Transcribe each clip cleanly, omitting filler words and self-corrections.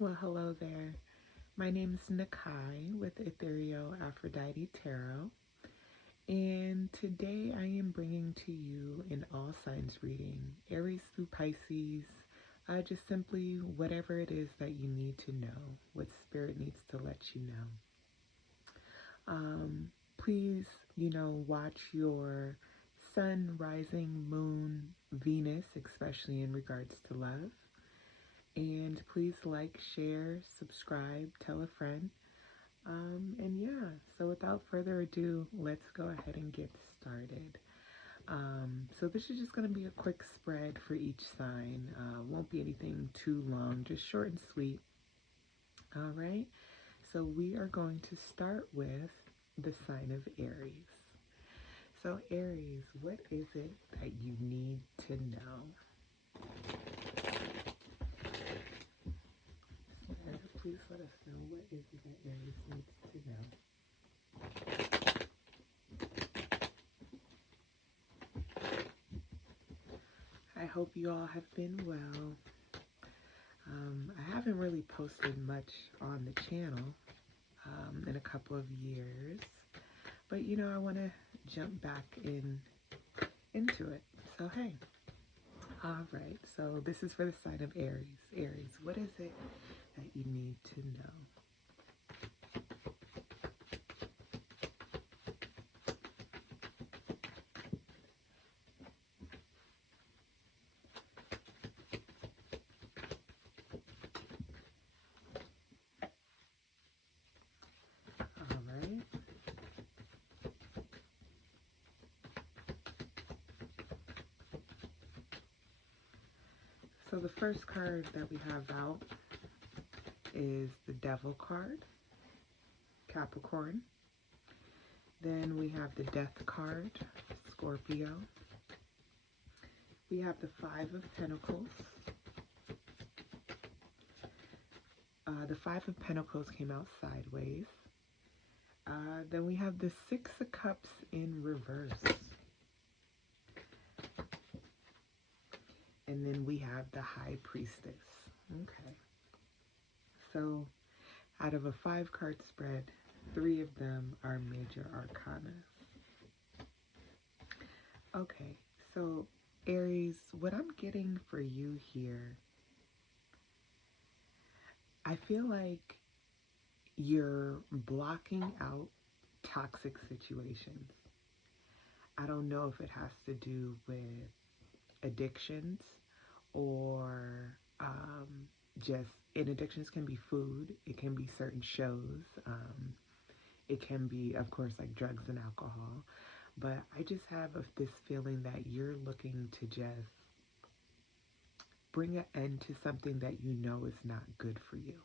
Well, hello there. My name is Nakai with EtherealAfrodite Tarot, and today I am bringing to you an all signs reading, Aries through Pisces, just simply whatever it is that you need to know, what Spirit needs to let you know. Please, watch your sun, rising, moon, Venus, especially in regards to love. And please like, share, subscribe, tell a friend. And yeah, so without further ado, let's go ahead and get started. So this is just going to be a quick spread for each sign. Won't be anything too long, just short and sweet. All right, so we are going to start with the sign of Aries. So Aries, what is it that you need to know? Please let us know, what is it that Aries needs to know? I hope you all have been well. I haven't really posted much on the channel in a couple of years, but I want to jump back into it. So hey, all right. So this is for the sign of Aries. Aries, what is it that you need to know? So the first card that we have out is the Devil card, Capricorn. Then we have the Death card, Scorpio. We have the Five of Pentacles. The Five of Pentacles came out sideways. Then we have the Six of Cups in reverse. And then we have the High Priestess. Okay. So out of a 5-card spread, 3 of them are major arcana. Okay, so Aries, what I'm getting for you here, I feel like you're blocking out toxic situations. I don't know if it has to do with addictions or and addictions can be food, it can be certain shows, it can be, of course, like drugs and alcohol, but I just have this feeling that you're looking to just bring an end to something that you know is not good for you.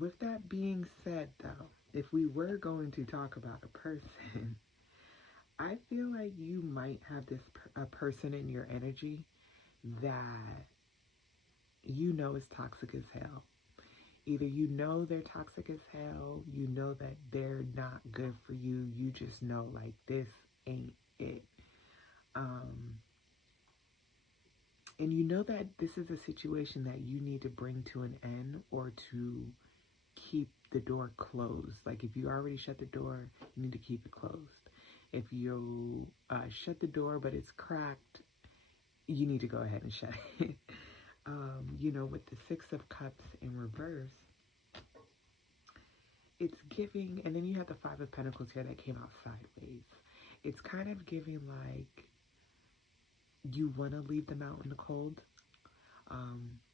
With that being said, though, if we were going to talk about a person, I feel like you might have a person in your energy that you know is toxic as hell. Either you know they're toxic as hell, you know that they're not good for you, you just know like this ain't it. And you know that this is a situation that you need to bring to an end or to keep the door closed. Like if you already shut the door, you need to keep it closed. If you shut the door but it's cracked, you need to go ahead and shut it. With the Six of Cups in reverse, it's giving, and then you have the Five of Pentacles here that came out sideways. It's kind of giving like you want to leave them out in the cold.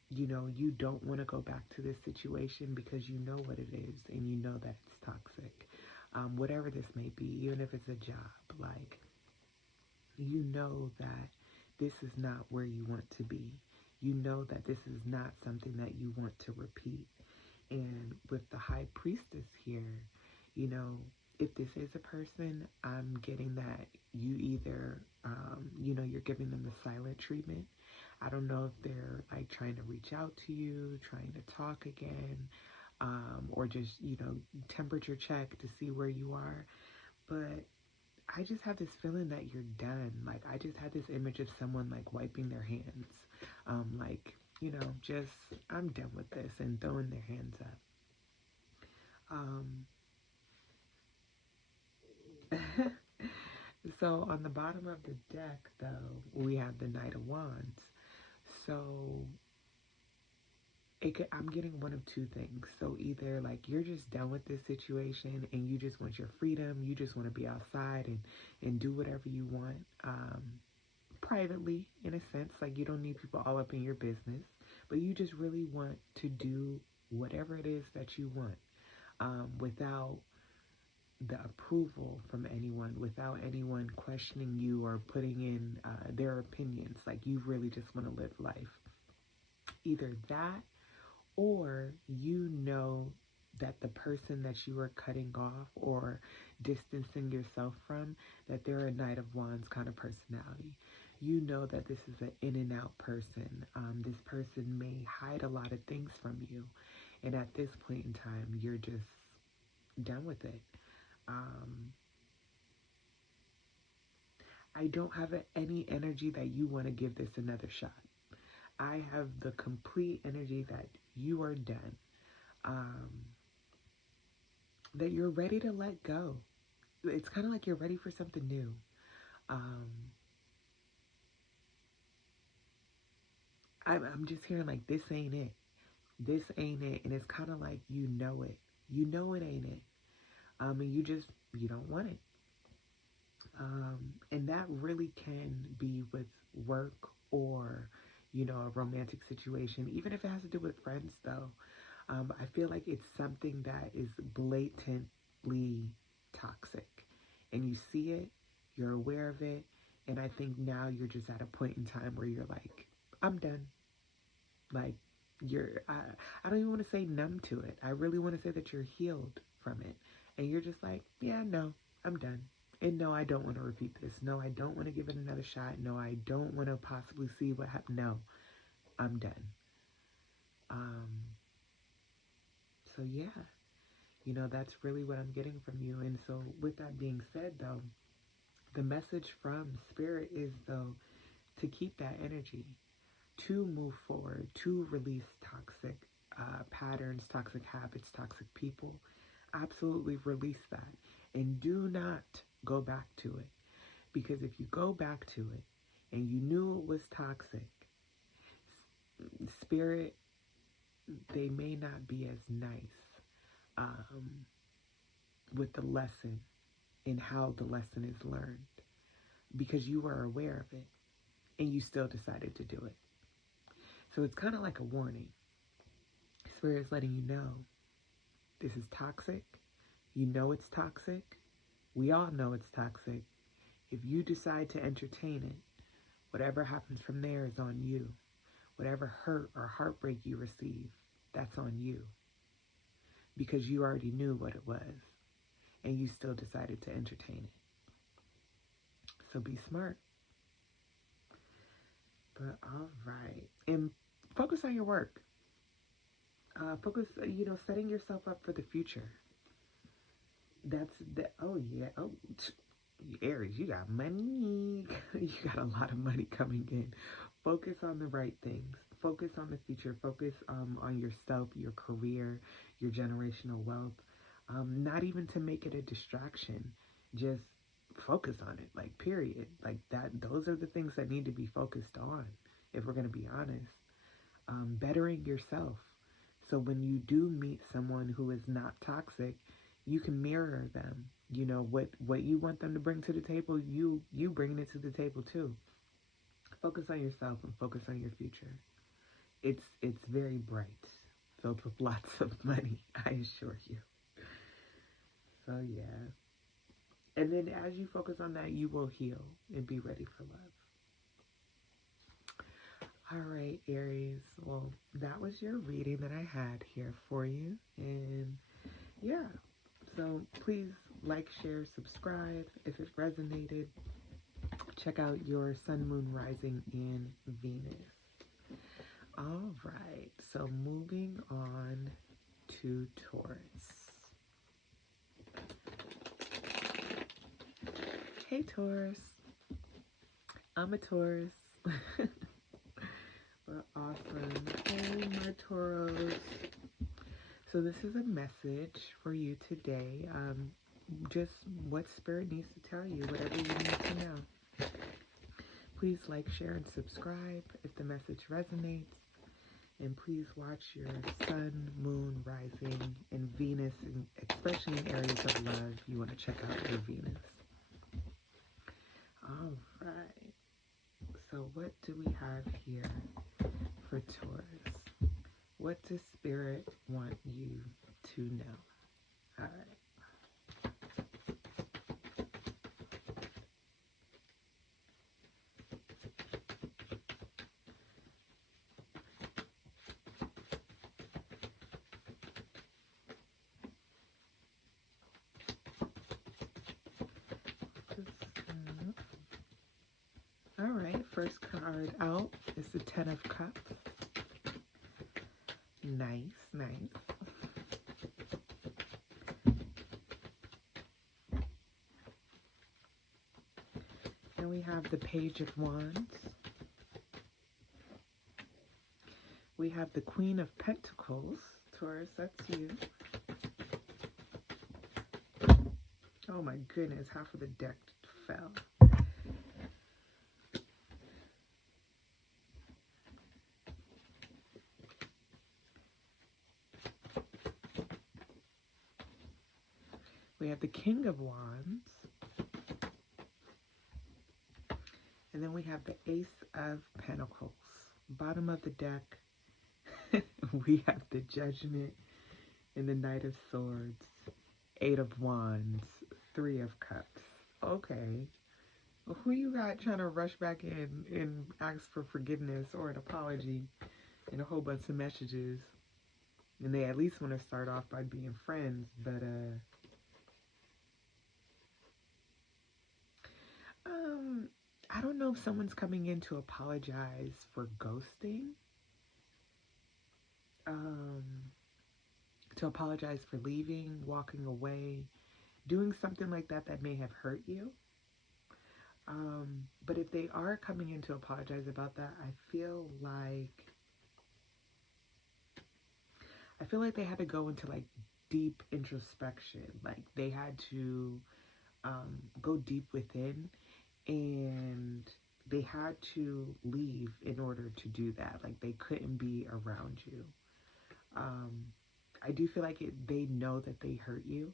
You don't want to go back to this situation because you know what it is and you know that it's toxic. Whatever this may be, even if it's a job, like you know that this is not where you want to be. You know that this is not something that you want to repeat. And with the High Priestess here, if this is a person, I'm getting that you either, you're giving them the silent treatment. I don't know if they're like trying to reach out to you, trying to talk again, or just, temperature check to see where you are. But I just have this feeling that you're done. Like, I just had this image of someone like wiping their hands. Like, you know, just, I'm done with this, and throwing their hands up. So on the bottom of the deck, though, we have the Knight of Wands. So I'm getting one of two things. So either like you're just done with this situation and you just want your freedom, you just want to be outside and do whatever you want, privately, in a sense, like you don't need people all up in your business, but you just really want to do whatever it is that you want, without the approval from anyone, without anyone questioning you or putting in their opinions. Like, you really just want to live life. Either that, or you know that the person that you are cutting off or distancing yourself from, that they're a Knight of Wands kind of personality. You know that this is an in and out person. This person may hide a lot of things from you, and at this point in time, you're just done with it. I don't have any energy that you want to give this another shot. I have the complete energy that you are done. That you're ready to let go. It's kind of like you're ready for something new. I'm just hearing like, this ain't it. This ain't it. And it's kind of like, you know it. You know it ain't it. And you don't want it. And that really can be with work or, you know, a romantic situation. Even if it has to do with friends, though. I feel like it's something that is blatantly toxic. And you see it, you're aware of it, and I think now you're just at a point in time where you're like, I'm done. Like, I don't even want to say numb to it. I really want to say that you're healed from it. And you're just like, yeah, no, I'm done. And no, I don't want to repeat this. No, I don't want to give it another shot. No, I don't want to possibly see what happened. No, I'm done. So yeah, you know, that's really what I'm getting from you. And so with that being said, though, the message from Spirit is, though, to keep that energy, to move forward, to release toxic patterns, toxic habits, toxic people. Absolutely release that. And do not go back to it. Because if you go back to it and you knew it was toxic, Spirit, they may not be as nice with the lesson and how the lesson is learned, because you were aware of it and you still decided to do it. So it's kind of like a warning. Spirit's letting you know this is toxic. You know it's toxic. We all know it's toxic. If you decide to entertain it, whatever happens from there is on you. Whatever hurt or heartbreak you receive, that's on you. Because you already knew what it was, and you still decided to entertain it. So be smart. But all right. And focus on your work. Focus, you know, setting yourself up for the future. Oh yeah. Oh, Aries, you got money. You got a lot of money coming in. Focus on the right things. Focus on the future. Focus on yourself, your career, your generational wealth. Not even to make it a distraction. Just focus on it. Like, period. Like that. Those are the things that need to be focused on, if we're going to be honest. Bettering yourself. So when you do meet someone who is not toxic, you can mirror them. You know, what you want them to bring to the table, you bring it to the table too. Focus on yourself and focus on your future. It's very bright, filled with lots of money, I assure you. So yeah. And then as you focus on that, you will heal and be ready for love. All right, Aries. Well, that was your reading that I had here for you. And yeah, so please like, share, subscribe if it resonated. Check out your sun, moon, rising, and Venus. All right, so moving on to Taurus. Taurus. I'm a Taurus. We're awesome. Hey, my Tauros. So this is a message for you today. Just what Spirit needs to tell you, whatever you need to know. Please like, share, and subscribe if the message resonates. And please watch your sun, moon, rising, and Venus, and especially in areas of love. You want to check out your Venus. All right. So what do we have here for Taurus? What does Spirit want you to know? All right. All right, first card out is the Ten of Cups. Nice, nice. And we have the Page of Wands. We have the Queen of Pentacles. Taurus, that's you. Oh my goodness, half of the deck fell. We have the King of Wands. And then we have the Ace of Pentacles. Bottom of the deck, we have the Judgment and the Knight of Swords, Eight of Wands, Three of Cups. Okay. Who you got trying to rush back in and ask for forgiveness or an apology and a whole bunch of messages? And they at least want to start off by being friends, but I don't know if someone's coming in to apologize for ghosting. To apologize for leaving, walking away, doing something like that that may have hurt you. But if they are coming in to apologize about that, I feel like they had to go into like deep introspection. Like they had to go deep within, and they had to leave in order to do that. Like they couldn't be around you. I do feel like they know that they hurt you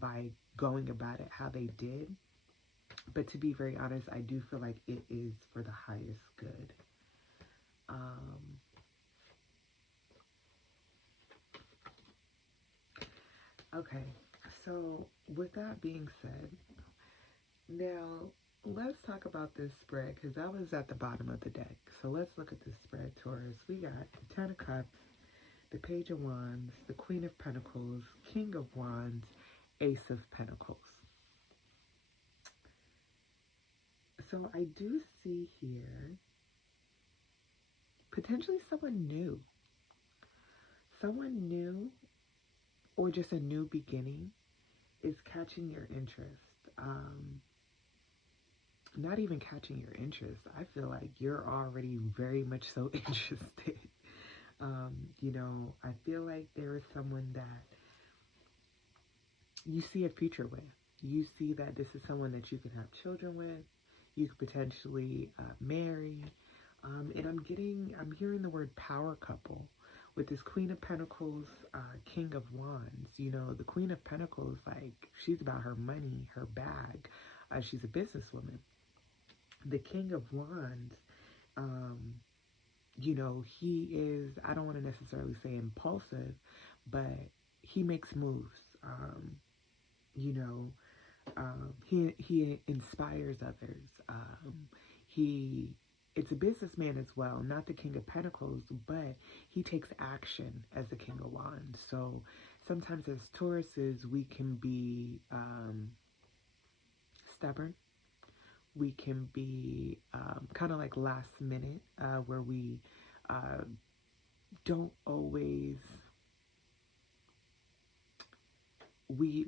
by going about it how they did. But to be very honest, I do feel like it is for the highest good. Okay, so with that being said, now let's talk about this spread, because that was at the bottom of the deck. So let's look at this spread, Taurus. We got the Ten of Cups, the Page of Wands, the Queen of Pentacles, King of Wands, Ace of Pentacles. So I do see here potentially someone new. Someone new, or just a new beginning, is catching your interest. Not even catching your interest. I feel like you're already very much so interested. You know, I feel like there is someone that you see a future with. You see that this is someone that you can have children with. You could potentially marry. And I'm hearing the word power couple with this Queen of Pentacles, King of Wands. You know, the Queen of Pentacles, like, she's about her money, her bag. She's a businesswoman. The King of Wands, you know, he is, I don't want to necessarily say impulsive, but he makes moves. You know, he inspires others. It's a businessman as well, not the King of Pentacles, but he takes action as the King of Wands. So sometimes as Tauruses, we can be stubborn. We can be kind of like last minute, where we don't always,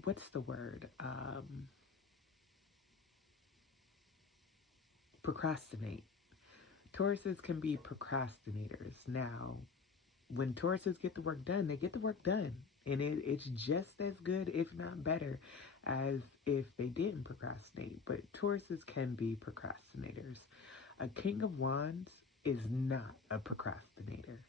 what's the word? procrastinate. Tauruses can be procrastinators. Now, when Tauruses get the work done, they get the work done. And it's just as good, if not better, as if they didn't procrastinate. But Tauruses can be procrastinators. A King of Wands is not a procrastinator.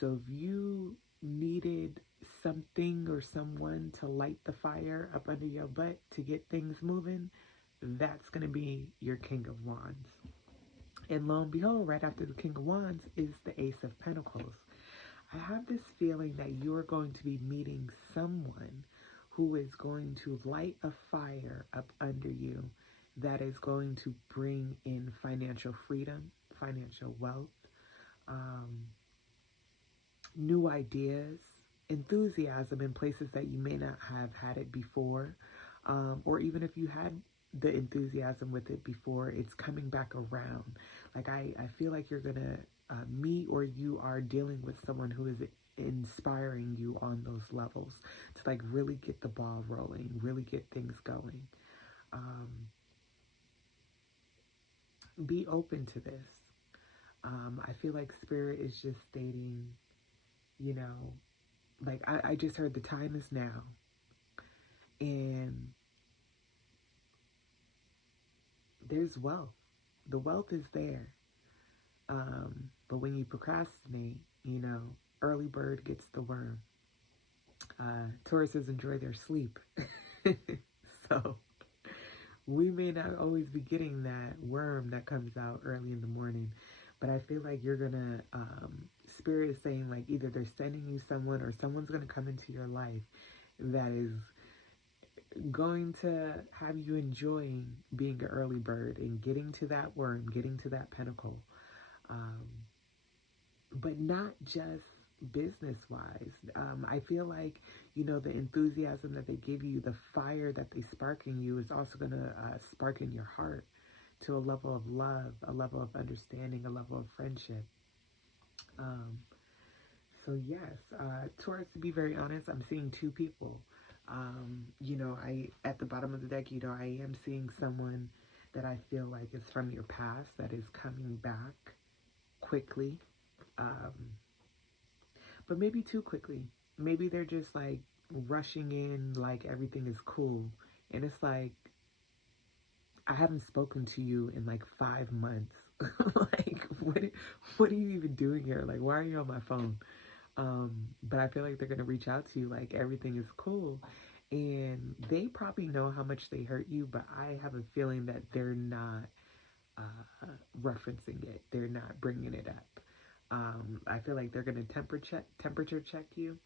So if you needed something or someone to light the fire up under your butt to get things moving, that's going to be your King of Wands. And lo and behold, right after the King of Wands is the Ace of Pentacles. I have this feeling that you're going to be meeting someone who is going to light a fire up under you that is going to bring in financial freedom, financial wealth, new ideas, enthusiasm in places that you may not have had it before, or even if you had the enthusiasm with it before, it's coming back around. Like I feel like you're gonna meet, or you are dealing with someone who is inspiring you on those levels to like really get the ball rolling, really get things going. Be open to this. I feel like Spirit is just stating, you know, like I just heard the time is now. And there's wealth. The wealth is there. But when you procrastinate, you know, early bird gets the worm. Tauruses enjoy their sleep. So we may not always be getting that worm that comes out early in the morning. But I feel like you're going to, Spirit is saying like either they're sending you someone or someone's going to come into your life that is going to have you enjoying being an early bird and getting to that worm, getting to that pentacle. But not just business-wise. I feel like, you know, the enthusiasm that they give you, the fire that they spark in you is also going to spark in your heart to a level of love, a level of understanding, a level of friendship. So yes, Taurus, to be very honest, I'm seeing two people. You know, at the bottom of the deck, you know, I am seeing someone that I feel like is from your past that is coming back quickly. But maybe too quickly. Maybe they're just like rushing in like everything is cool. And it's like, I haven't spoken to you in like 5 months. Like, what are you even doing here? Like, why are you on my phone? But I feel like they're going to reach out to you like everything is cool. And they probably know how much they hurt you, but I have a feeling that they're not referencing it. They're not bringing it up. I feel like they're going to temperature check you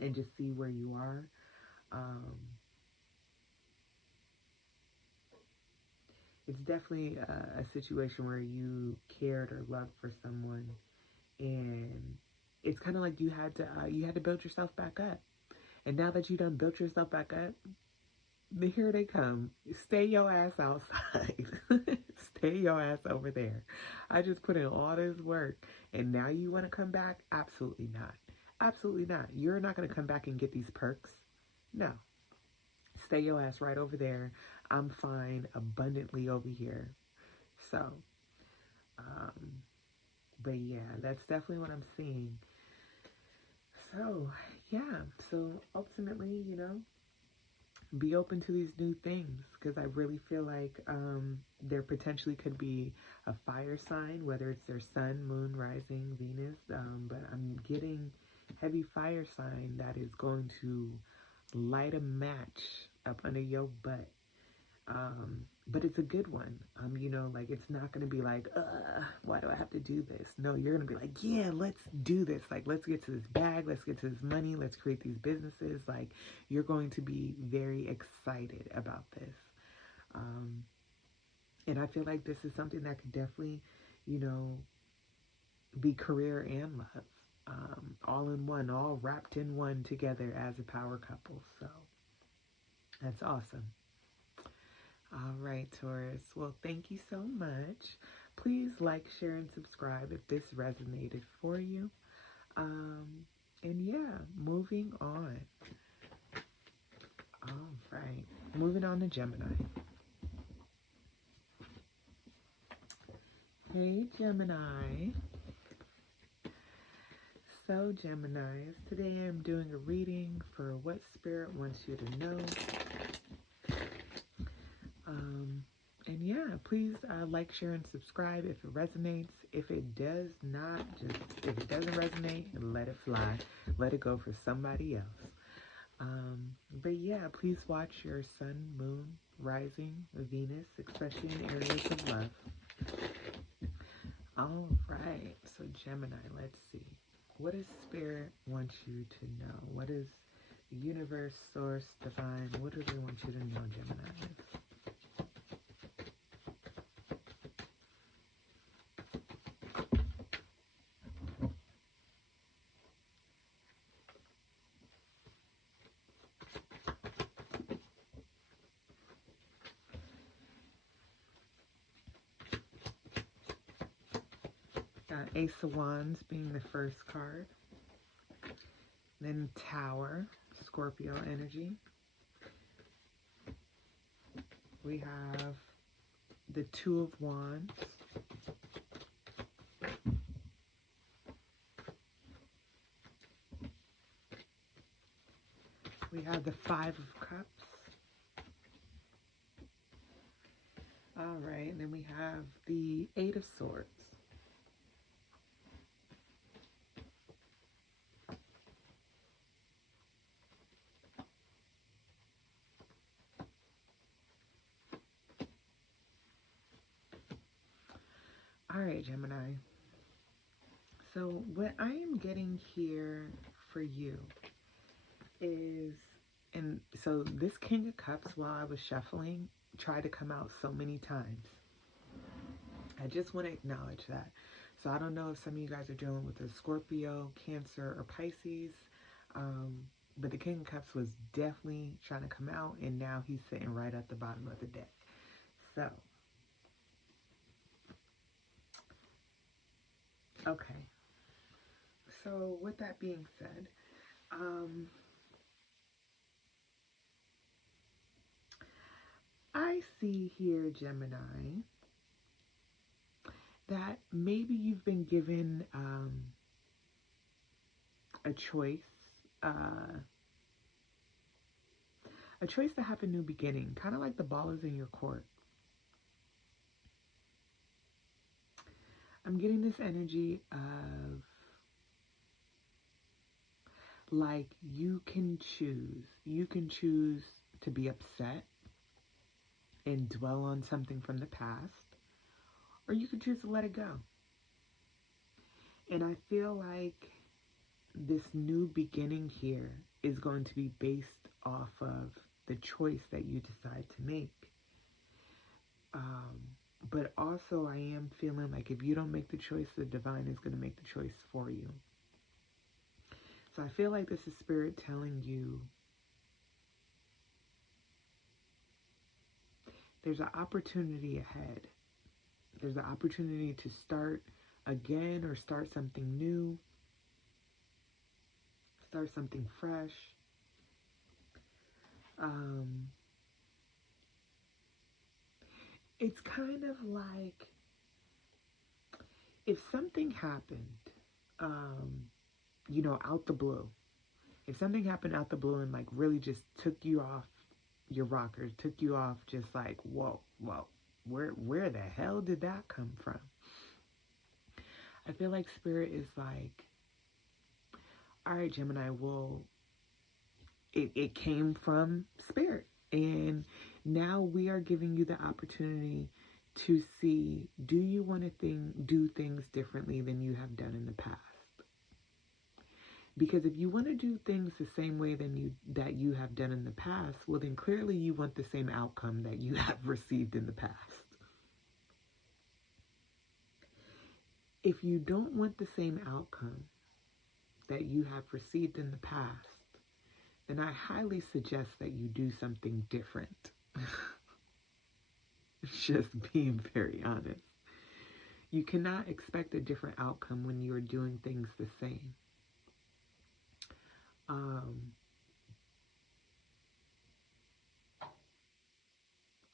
and just see where you are. It's definitely a situation where you cared or loved for someone, and it's kind of like you had to build yourself back up. And now that you done built yourself back up, here they come. Stay your ass outside. Stay your ass over there. I just put in all this work, and now you want to come back? Absolutely not. Absolutely not. You're not going to come back and get these perks. No. Stay your ass right over there. I'm fine abundantly over here. So, but yeah, that's definitely what I'm seeing. So, yeah. So, ultimately, you know, be open to these new things, because I really feel like there potentially could be a fire sign, whether it's their sun, moon, rising, Venus, but I'm getting heavy fire sign that is going to light a match up under your butt. But it's a good one. You know, like, it's not going to be like, why do I have to do this? No, you're going to be like, yeah, let's do this. Like, let's get to this bag. Let's get to this money. Let's create these businesses. Like, you're going to be very excited about this. And I feel like this is something that could definitely, you know, be career and love. All in one, all wrapped in one together as a power couple. So that's awesome. All right, Taurus. Well, thank you so much. Please like, share, and subscribe if this resonated for you. And yeah, moving on. All right. Moving on to Gemini. Hey Gemini. So Geminis, today I'm doing a reading for what Spirit wants you to know. And yeah, please like, share, and subscribe if it resonates. If it does not, if it doesn't resonate, let it fly. Let it go for somebody else. But yeah, please watch your sun, moon, rising, Venus, especially in areas of love. All right, so Gemini, let's see. What does Spirit want you to know? What is the universe, source, divine? What do they want you to know, Gemini? Ace of Wands being the first card. Then Tower, Scorpio energy. We have the Two of Wands. We have the Five of Cups. All right, and then we have the Eight of Swords. All right, Gemini. So what I am getting here for you is, and so this King of Cups, while I was shuffling, tried to come out so many times. I just want to acknowledge that. So I don't know if some of you guys are dealing with a Scorpio, Cancer, or Pisces, but the King of Cups was definitely trying to come out, and now he's sitting right at the bottom of the deck. So, okay. So with that being said, I see here, Gemini, that maybe you've been given a choice to have a new beginning, kind of like the ball is in your court. I'm getting this energy of like you can choose to be upset and dwell on something from the past, or you can choose to let it go. And I feel like this new beginning here is going to be based off of the choice that you decide to make. But also I am feeling like if you don't make the choice, the divine is going to make the choice for you. So I feel like this is Spirit telling you there's an opportunity ahead. There's an opportunity to start again or start something new. Start something fresh. It's kind of like if something happened, out the blue. If something happened out the blue and like really just took you off your rocker, took you off just like, whoa, where the hell did that come from? I feel like Spirit is like, all right, Gemini, well, it came from Spirit. And now we are giving you the opportunity to see, do you want to do things differently than you have done in the past? Because if you want to do things the same way that you have done in the past, well, then clearly you want the same outcome that you have received in the past. If you don't want the same outcome that you have received in the past, then I highly suggest that you do something different. Just being very honest. You cannot expect a different outcome when you are doing things the same.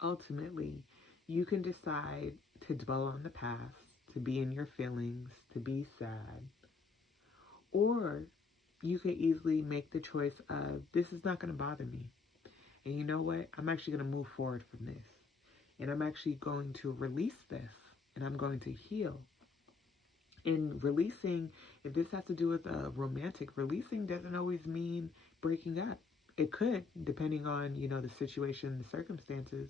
Ultimately, you can decide to dwell on the past to be in your feelings, to be sad. Or you could easily make the choice of, this is not going to bother me. And you know what? I'm actually going to move forward from this. And I'm actually going to release this. And I'm going to heal. And releasing, if this has to do with a romantic, releasing doesn't always mean breaking up. It could, depending on, the situation, the circumstances.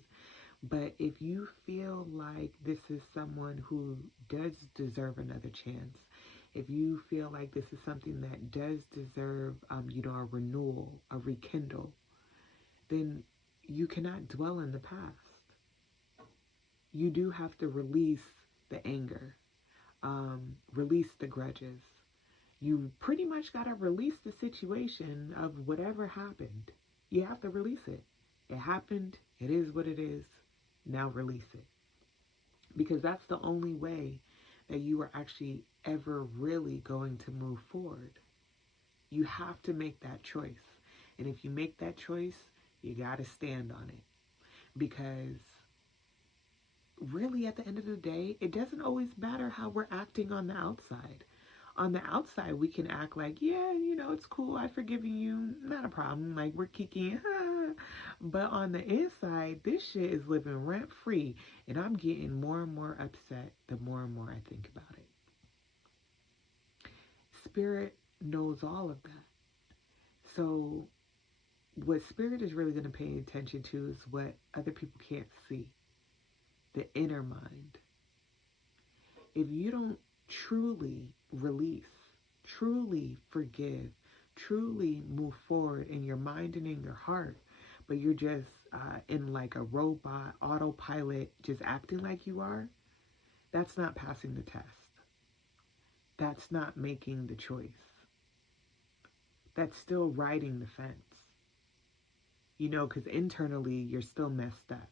But if you feel like this is someone who does deserve another chance, if you feel like this is something that does deserve, a renewal, a rekindle, then you cannot dwell in the past. You do have to release the anger, release the grudges. You pretty much got to release the situation of whatever happened. You have to release it. It happened. It is what it is. Now release it. Because that's the only way that you are actually ever really going to move forward. You have to make that choice. And if you make that choice, you got to stand on it. Because really, at the end of the day, it doesn't always matter how we're acting on the outside. On the outside, we can act like, yeah, it's cool. I've forgiven you. Not a problem. Like, we're kicking. But on the inside, this shit is living rent free. And I'm getting more and more upset the more and more I think about it. Spirit knows all of that. So what Spirit is really going to pay attention to is what other people can't see. The inner mind. If you don't truly release, truly forgive, truly move forward in your mind and in your heart, but you're just in like a robot, autopilot, just acting like you are, that's not passing the test. That's not making the choice. That's still riding the fence. Because internally you're still messed up.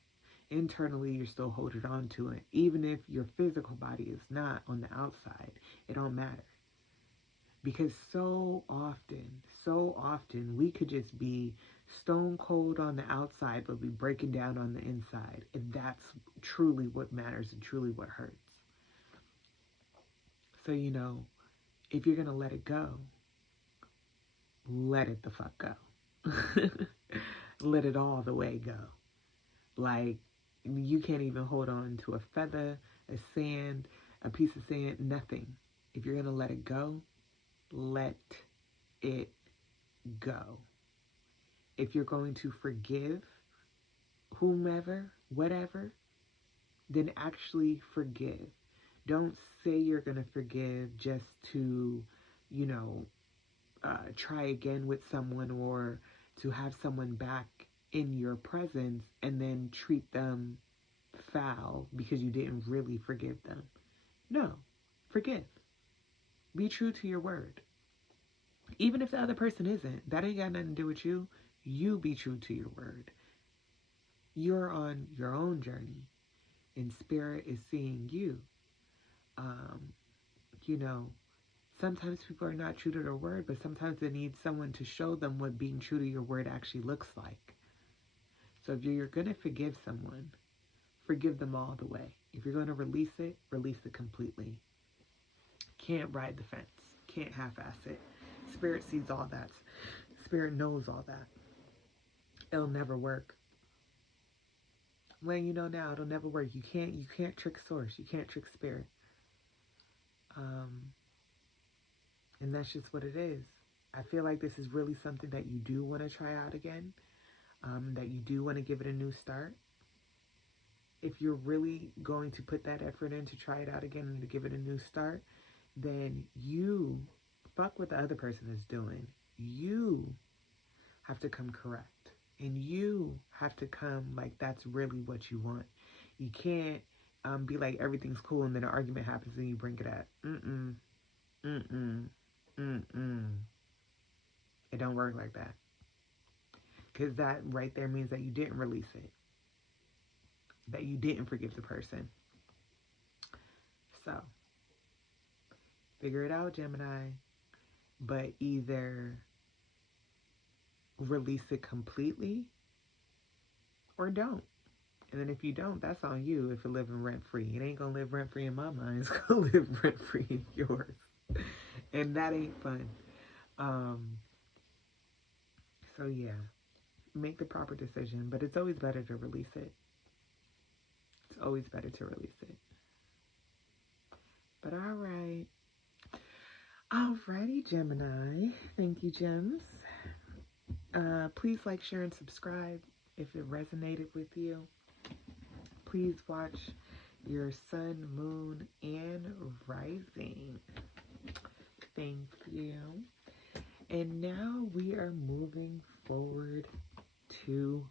Internally, you're still holding on to it. Even if your physical body is not on the outside, it don't matter. Because so often, we could just be stone cold on the outside, but be breaking down on the inside. And that's truly what matters and truly what hurts. So, if you're going to let it go, let it the fuck go. Let it all the way go. Like, you can't even hold on to a feather, a sand, a piece of sand, nothing. If you're going to let it go, let it go. If you're going to forgive whomever, whatever, then actually forgive. Don't say you're going to forgive just to, try again with someone or to have someone back in your presence and then treat them foul because you didn't really forgive them. No, forgive. Be true to your word. Even if the other person isn't, that ain't got nothing to do with you. You be true to your word. You're on your own journey, and Spirit is seeing you. Sometimes people are not true to their word, but sometimes they need someone to show them what being true to your word actually looks like. So if you're going to forgive someone, forgive them all the way. If you're going to release it completely. Can't ride the fence. Can't half-ass it. Spirit sees all that. Spirit knows all that. It'll never work. I'm letting you know now, it'll never work. You can't trick Source. You can't trick Spirit. And that's just what it is. I feel like this is really something that you do want to try out again. That you do want to give it a new start. If you're really going to put that effort in to try it out again and to give it a new start, then you fuck what the other person is doing. You have to come correct. And you have to come like that's really what you want. You can't be like everything's cool and then an argument happens and you bring it up. It don't work like that. Because that right there means that you didn't release it. That you didn't forgive the person. So, figure it out, Gemini. But either release it completely or don't. And then if you don't, that's on you if you're living rent-free. It ain't going to live rent-free in my mind. It's going to live rent-free in yours. And that ain't fun. So yeah, make the proper decision. But it's always better to release it. It's always better to release it. But all right. Alrighty, Gemini. Thank you, Gems. Please like, share, and subscribe if it resonated with you. Please watch your sun, moon, and rising. Thank you. And now we are moving forward to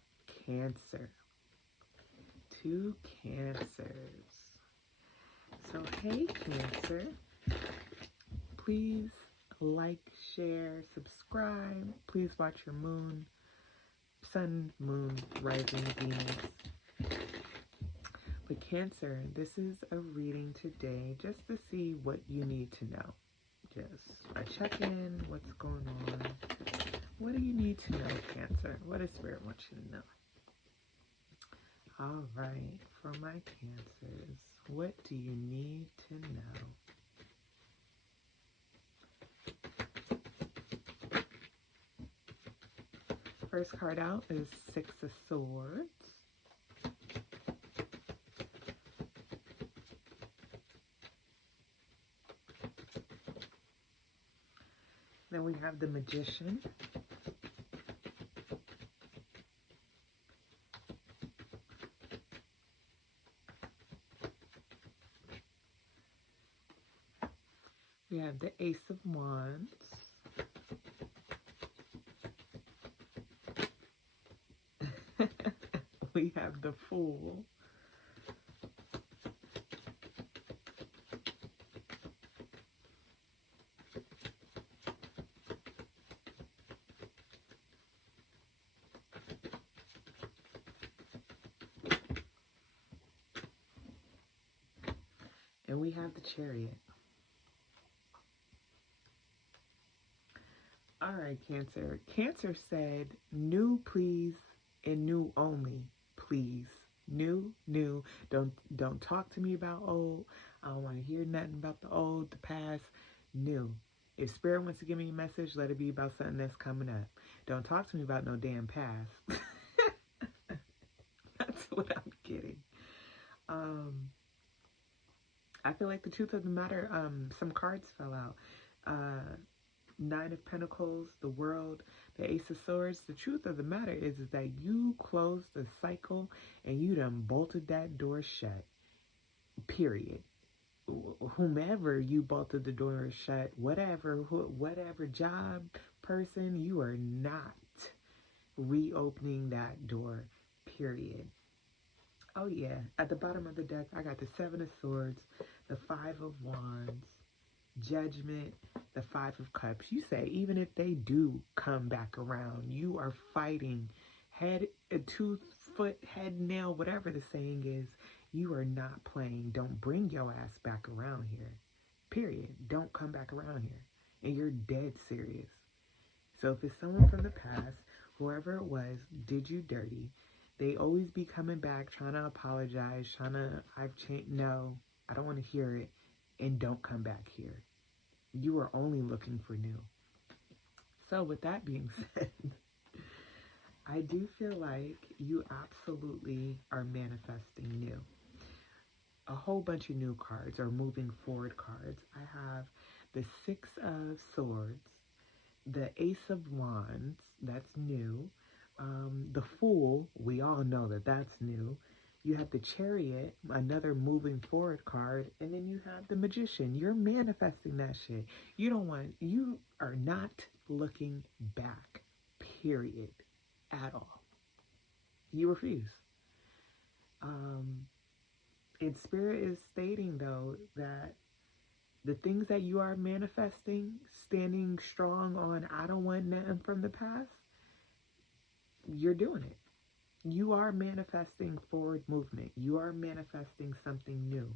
Cancer. To Cancers. So, hey, Cancer. Please like, share, subscribe. Please watch your moon, sun, moon, rising, Venus. But Cancer, this is a reading today just to see what you need to know. Just a check-in, what's going on. What do you need to know, Cancer? What does Spirit want you to know? All right, for my Cancers, what do you need to know? First card out is Six of Swords. Then we have the Magician. We have the Ace of Wands. We have the Fool. And we have the Chariot. All right, Cancer. Cancer said, new, please, and new only, please. New. Don't talk to me about old. I don't want to hear nothing about the old, the past. New. If Spirit wants to give me a message, let it be about something that's coming up. Don't talk to me about no damn past. That's what I'm getting. I feel like the truth of the matter, some cards fell out. Nine of Pentacles, the World, the Ace of Swords. The truth of the matter is that you closed the cycle and you done bolted that door shut. Period. Whomever you bolted the door shut, whatever job, person, you are not reopening that door. Period. Oh yeah, at the bottom of the deck, I got the Seven of Swords, the Five of Wands, Judgment, the Five of Cups. You say, even if they do come back around, you are fighting head, tooth, foot, head, nail, whatever the saying is, you are not playing. Don't bring your ass back around here. Period. Don't come back around here. And you're dead serious. So if it's someone from the past, whoever it was, did you dirty, they always be coming back, trying to apologize, I've changed. No, I don't want to hear it. And don't come back here. You are only looking for new. So with that being said, I do feel like you absolutely are manifesting new. A whole bunch of new cards or moving forward cards. I have the Six of Swords, the Ace of Wands, that's new. The Fool, we all know that that's new. You have the Chariot, another moving forward card, and then you have the Magician. You're manifesting that shit. You are not looking back, period, at all. You refuse. And Spirit is stating, though, that the things that you are manifesting, standing strong on, I don't want nothing from the past, you're doing it. You are manifesting forward movement. You are manifesting something new.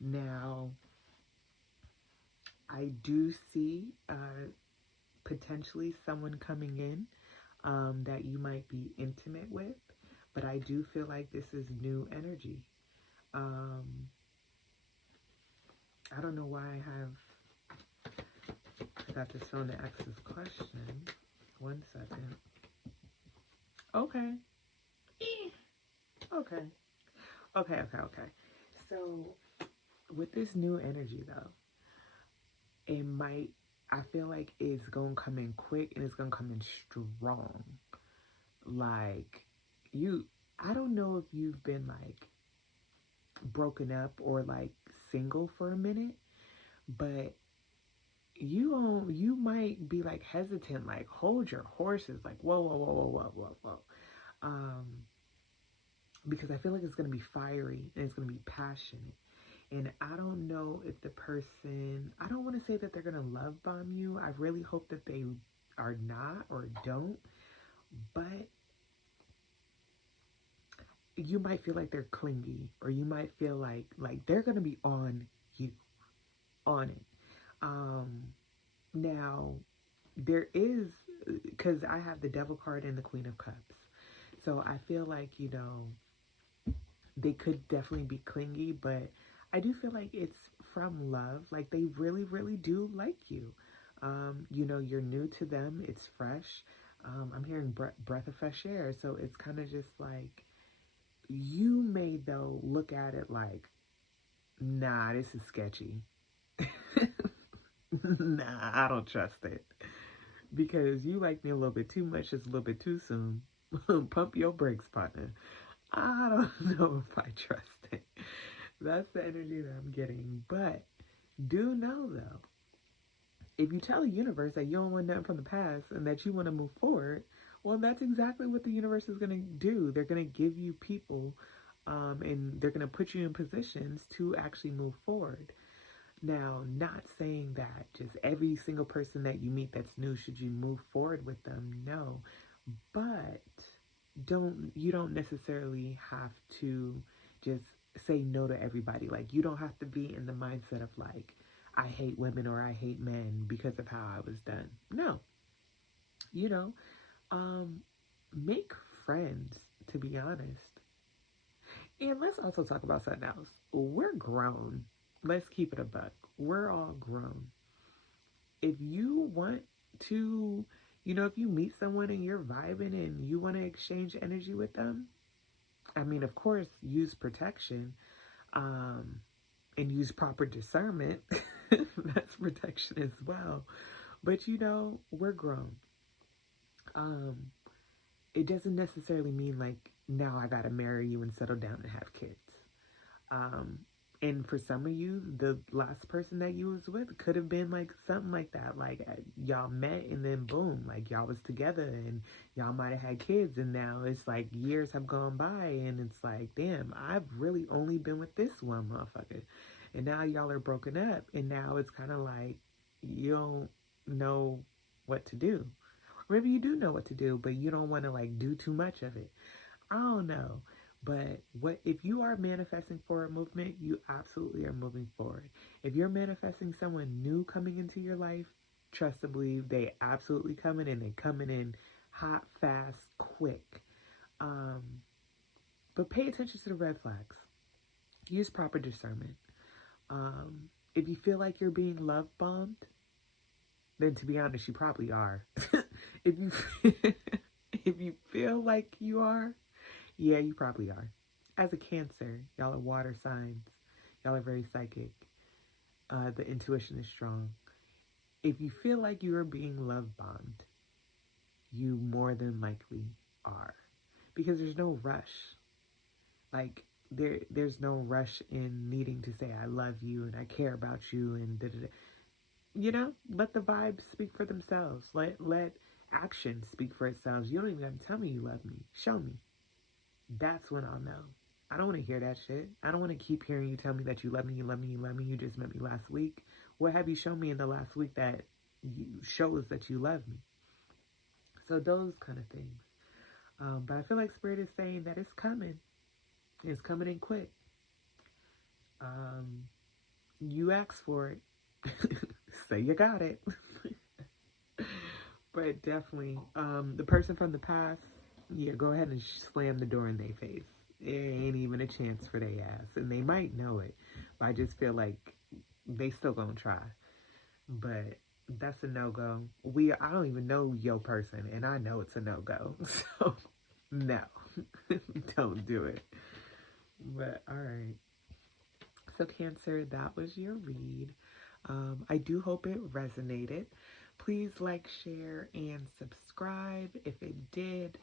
Now, I do see potentially someone coming in that you might be intimate with. but I do feel like this is new energy. I don't know why I got this phone to ask this question. 1 second. Okay. Okay. Okay. So with this new energy though, I feel like it's gonna come in quick and it's gonna come in strong. Like, I don't know if you've been like broken up or like single for a minute, but you might be like hesitant, like hold your horses, like whoa. Um, because I feel like it's gonna be fiery and it's gonna be passionate. And I don't know if the person, I don't want to say that they're gonna love bomb you. I really hope that they are not or don't, but you might feel like they're clingy, or you might feel like they're gonna be on you, on it. Now there is, because I have the Devil card and the Queen of Cups, so I feel like, you know, they could definitely be clingy, but I do feel like it's from love. Like they really do like you. You know, you're new to them. It's fresh. I'm hearing breath of fresh air, so it's kind of just like, you may though look at it like, nah, this is sketchy. Nah, I don't trust it. Because you like me a little bit too much, just a little bit too soon. Pump your brakes, partner. I don't know if I trust it. That's the energy that I'm getting. But do know though, if you tell the universe that you don't want nothing from the past and that you want to move forward, well, that's exactly what the universe is going to do. They're going to give you people, and they're going to put you in positions to actually move forward. Now, not saying that just every single person that you meet that's new, should you move forward with them? No. But you don't necessarily have to just say no to everybody. Like, you don't have to be in the mindset of like, I hate women or I hate men because of how I was done. No. You know, make friends, to be honest. And let's also talk about something else. We're grown. Let's keep it a buck. We're all grown. If you want to, you know, if you meet someone and you're vibing and you want to exchange energy with them, I mean, of course, use protection, and use proper discernment. That's protection as well. But, you know, we're grown. It doesn't necessarily mean like, now I gotta marry you and settle down and have kids. And for some of you, the last person that you was with could have been like something like that. Like, y'all met and then boom, like y'all was together and y'all might have had kids, and now it's like years have gone by and it's like, damn, I've really only been with this one motherfucker. And now y'all are broken up, and now it's kind of like you don't know what to do. Or maybe you do know what to do, but you don't want to like do too much of it. I don't know. But if you are manifesting for a movement, you absolutely are moving forward. If you're manifesting someone new coming into your life, trust and believe they absolutely coming, and they coming in hot, fast, quick. But pay attention to the red flags. Use proper discernment. If you feel like you're being love bombed, then to be honest, you probably are. if you feel like you are, yeah, you probably are. As a Cancer, y'all are water signs. Y'all are very psychic. The intuition is strong. If you feel like you are being love bombed, you more than likely are. Because there's no rush. Like, there's no rush in needing to say, I love you and I care about you and da-da-da. You know, let the vibes speak for themselves. Let action speak for itself. You don't even have to tell me you love me. Show me. That's when I'll know. I don't want to hear that shit. I don't want to keep hearing you tell me that you love me, you just met me last week. What have you shown me in the last week that shows that you love me? So those kind of things. But I feel like Spirit is saying that it's coming. It's coming in quick. You asked for it. So you got it. But definitely, the person from the past, yeah, go ahead and slam the door in their face. There ain't even a chance for their ass. And they might know it. But I just feel like they still gonna try. But that's a no-go. I don't even know your person, and I know it's a no-go. So, no. Don't do it. But, alright. So, Cancer, that was your read. I do hope it resonated. Please like, share, and subscribe if it did.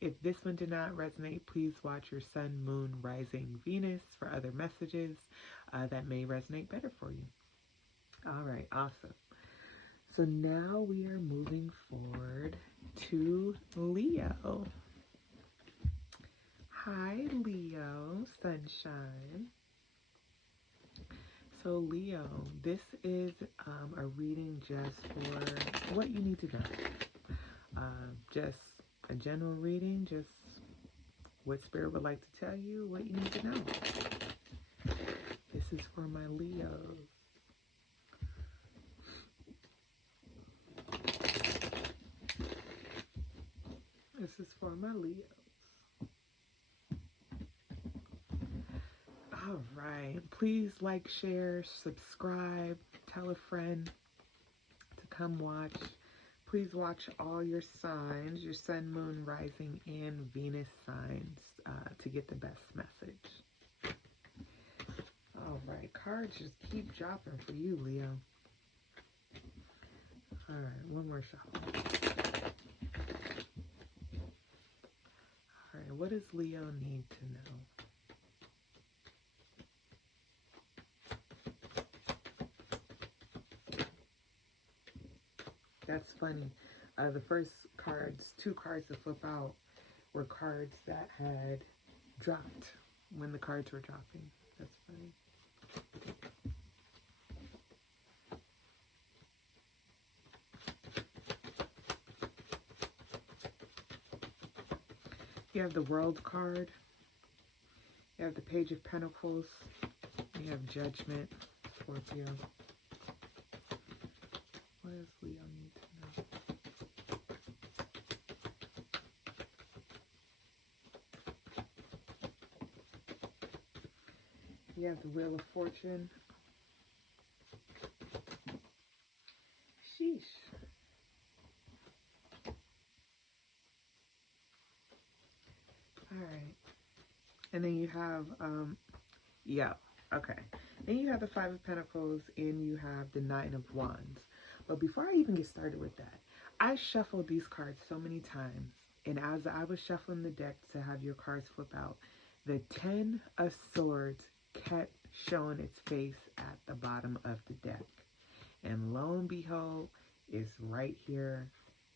If this one did not resonate, please watch your Sun, Moon, Rising, Venus for other messages that may resonate better for you. All right, awesome. So now we are moving forward to Leo. Hi, Leo, sunshine. So Leo, this is a reading just for what you need to know. Just a general reading, just what Spirit would like to tell you, what you need to know. This is for my Leos. This is for my Leos. All right. Please like, share, subscribe, tell a friend to come watch. Please watch all your signs, your Sun, Moon, Rising, and Venus signs to get the best message. All right. Cards just keep dropping for you, Leo. All right. One more shuffle. All right. What does Leo need to know? That's funny. The first two cards to flip out were cards that had dropped when the cards were dropping. That's funny. You have the World card. You have the Page of Pentacles. You have Judgment, Scorpio. What does Leo need to know? You have the Wheel of Fortune. Sheesh. All right. And then you have, okay. Then you have the Five of Pentacles and you have the Nine of Wands. But before I even get started with that, I shuffled these cards so many times. And as I was shuffling the deck to have your cards flip out, the Ten of Swords kept showing its face at the bottom of the deck. And lo and behold, it's right here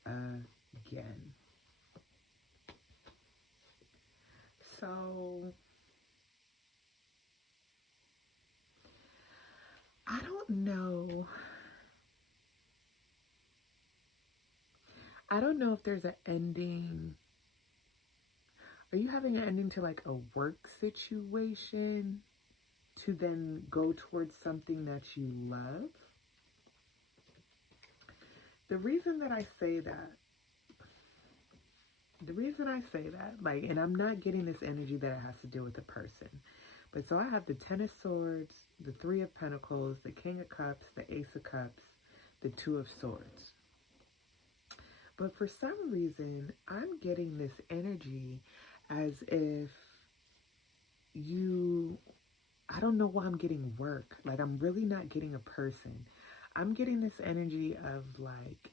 again. So, I don't know. I don't know if there's an ending. Are you having an ending to like a work situation to then go towards something that you love? The reason that I say that, like, and I'm not getting this energy that it has to do with a person. But so I have the Ten of Swords, the Three of Pentacles, the King of Cups, the Ace of Cups, the Two of Swords. But for some reason, I'm getting this energy as if I don't know why I'm getting work. Like, I'm really not getting a person. I'm getting this energy of like,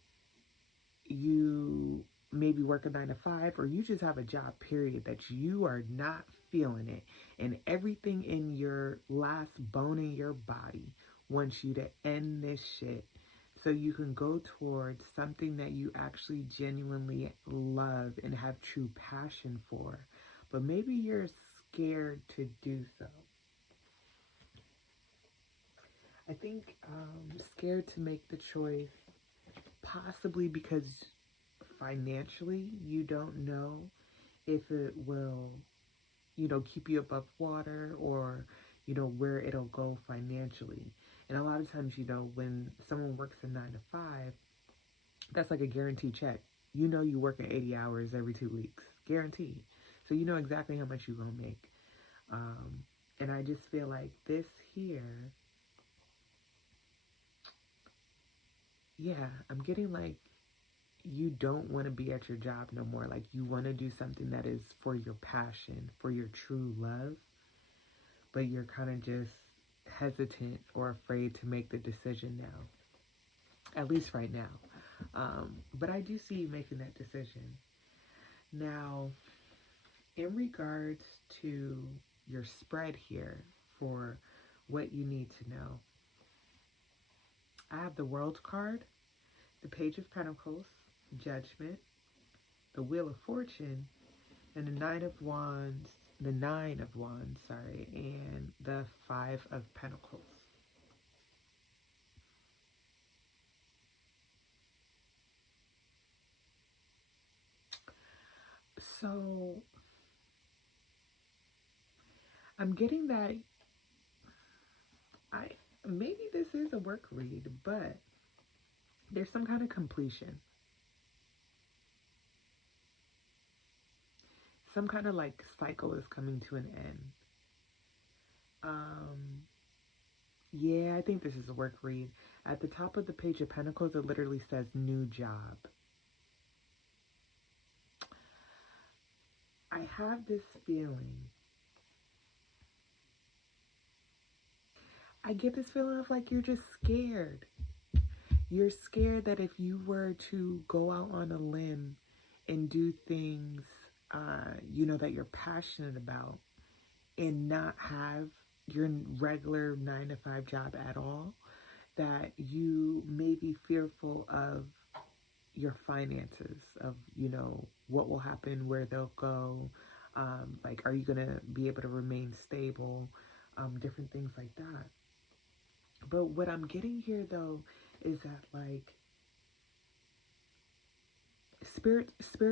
you maybe work a 9 to 5, or you just have a job, period, that you are not feeling it. And everything in your last bone in your body wants you to end this shit so you can go towards something that you actually genuinely love and have true passion for. But maybe you're scared to do so. I think scared to make the choice, possibly because financially you don't know if it will, keep you above water, or, where it'll go financially. And a lot of times, when someone works a 9 to 5, that's like a guaranteed check. You know you working 80 hours every 2 weeks, guaranteed. So you know exactly how much you're gonna make. And I just feel like this here, yeah, I'm getting like you don't want to be at your job no more. Like you want to do something that is for your passion, for your true love, but you're kind of just hesitant or afraid to make the decision now, at least right now. But I do see you making that decision. Now, in regards to your spread here for what you need to know, I have the World card, the Page of Pentacles, Judgment, the Wheel of Fortune, and the Nine of Wands, sorry, and the Five of Pentacles. So I'm getting that maybe this is a work read, but there's some kind of completion. Some kind of like cycle is coming to an end. Yeah, I think this is a work read. At the top of the Page of Pentacles, it literally says new job. I have this feeling. I get this feeling of like you're just scared. You're scared that if you were to go out on a limb and do things, that you're passionate about and not have your regular 9-to-5 job at all, that you may be fearful of your finances, of, what will happen, where they'll go, like, are you going to be able to remain stable, different things like that. But what I'm getting here, though, is that, like, spirit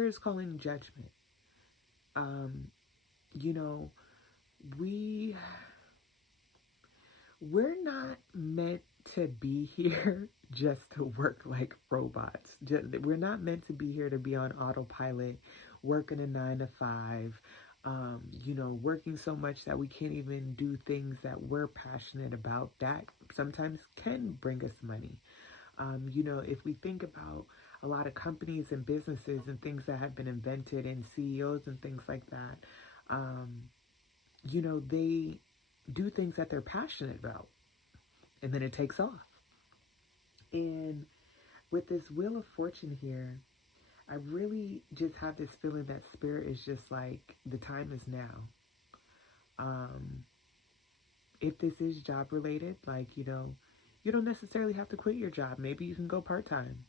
is calling judgment. We're not meant to be here just to work like robots. We're not meant to be here to be on autopilot, working a 9-to-5, working so much that we can't even do things that we're passionate about that sometimes can bring us money. If we think about a lot of companies and businesses and things that have been invented and CEOs and things like that, they do things that they're passionate about, and then it takes off. And with this Wheel of Fortune here, I really just have this feeling that spirit is just like, the time is now. If this is job related, like, you don't necessarily have to quit your job. Maybe you can go part-time.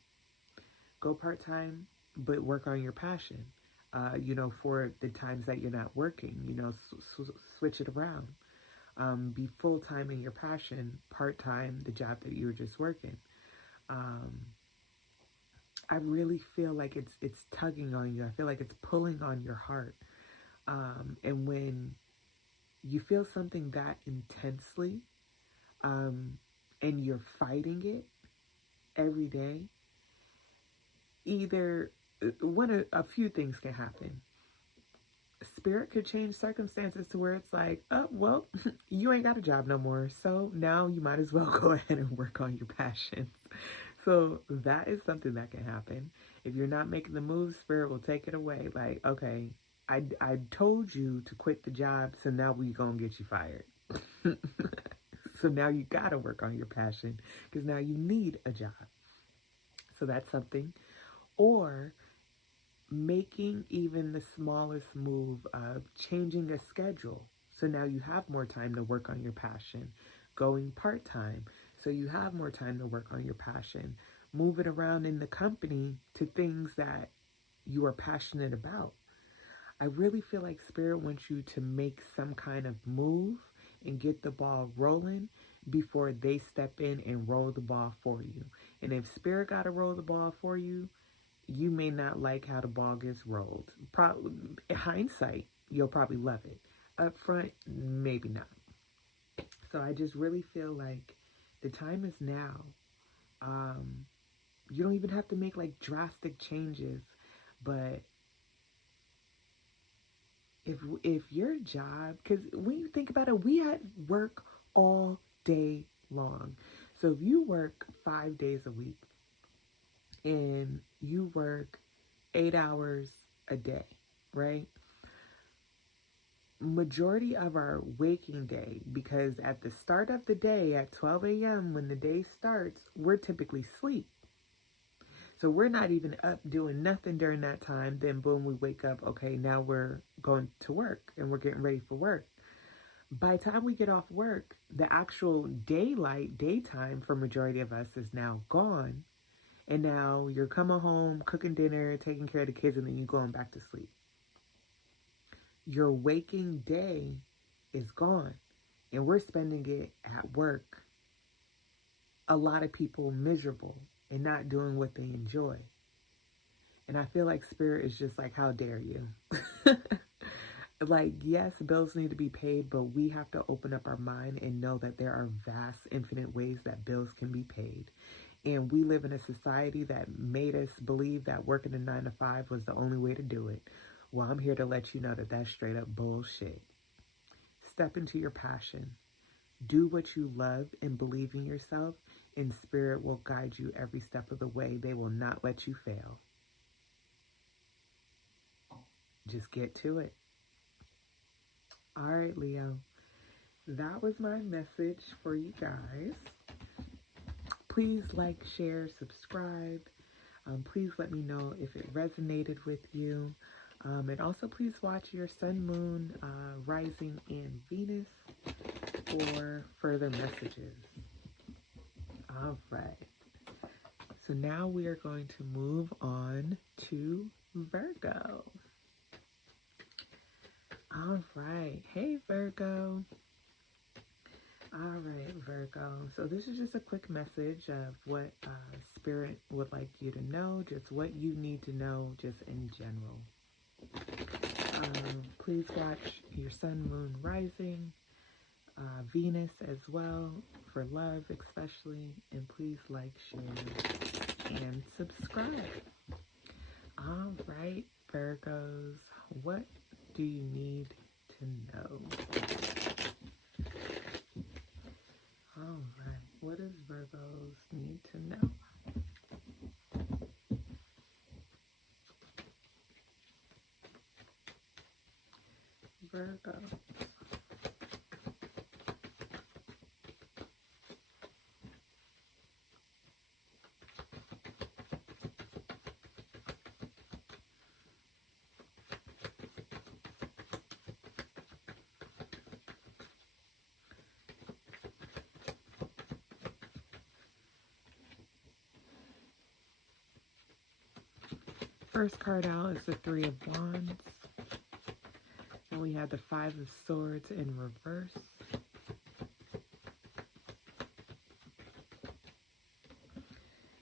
Go part-time, but work on your passion. For the times that you're not working, switch it around. Be full-time in your passion, part-time the job that you were just working. I really feel like it's tugging on you. I feel like it's pulling on your heart. And when you feel something that intensely, and you're fighting it every day, either a few things can happen. Spirit could change circumstances to where it's like, oh, well, you ain't got a job no more, so now you might as well go ahead and work on your passions. So that is something that can happen. If you're not making the move, Spirit will take it away. Like, okay, I told you to quit the job, so now we gonna get you fired. So now you gotta work on your passion, because now you need a job. So that's something. Or making even the smallest move of changing a schedule. So now you have more time to work on your passion. Going part-time, so you have more time to work on your passion. Moving around in the company to things that you are passionate about. I really feel like Spirit wants you to make some kind of move and get the ball rolling before they step in and roll the ball for you. And if Spirit got to roll the ball for you, you may not like how the ball gets rolled. Probably, in hindsight, you'll probably love it. Up front, maybe not. So I just really feel like the time is now. You don't even have to make like drastic changes. But if your job, because when you think about it, we had work all day long. So if you work 5 days a week and you work 8 hours a day, right? Majority of our waking day, because at the start of the day at 12 a.m. when the day starts, we're typically asleep. So we're not even up doing nothing during that time. Then boom, we wake up. Okay, now we're going to work and we're getting ready for work. By the time we get off work, the actual daytime for majority of us is now gone. And now you're coming home, cooking dinner, taking care of the kids, and then you're going back to sleep. Your waking day is gone. And we're spending it at work. A lot of people miserable and not doing what they enjoy. And I feel like Spirit is just like, how dare you? Like, yes, bills need to be paid, but we have to open up our mind and know that there are vast, infinite ways that bills can be paid. And we live in a society that made us believe that working a 9 to 5 was the only way to do it. Well, I'm here to let you know that that's straight up bullshit. Step into your passion. Do what you love and believe in yourself, and Spirit will guide you every step of the way. They will not let you fail. Just get to it. All right, Leo. That was my message for you guys. Please like, share, subscribe. Please let me know if it resonated with you. And also please watch your sun, moon, rising, and Venus for further messages. All right. So now we are going to move on to Virgo. All right. Hey, Virgo. All right, Virgo. So this is just a quick message of what Spirit would like you to know, just what you need to know just in general. Please watch your sun, moon, rising, Venus as well, for love especially. And please like, share, and subscribe. All right, Virgos. What do you need to know? All right, what does Virgos need to know? Virgo. First card out is the Three of Wands. And we have the Five of Swords in reverse.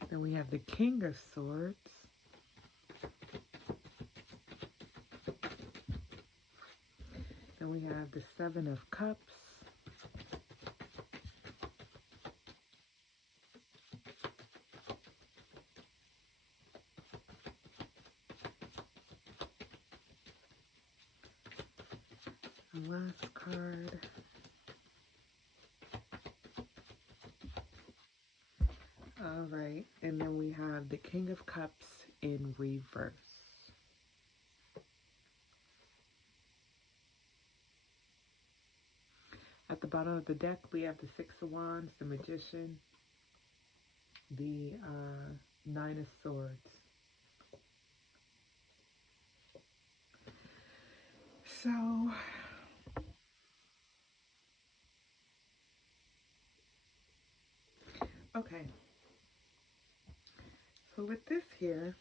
Then we have the King of Swords. Then we have the Seven of Cups. The last card. All right, and then we have the King of Cups in reverse. At the bottom of the deck, we have the Six of Wands, the Magician, the Nine of Swords. So, okay. So with this here,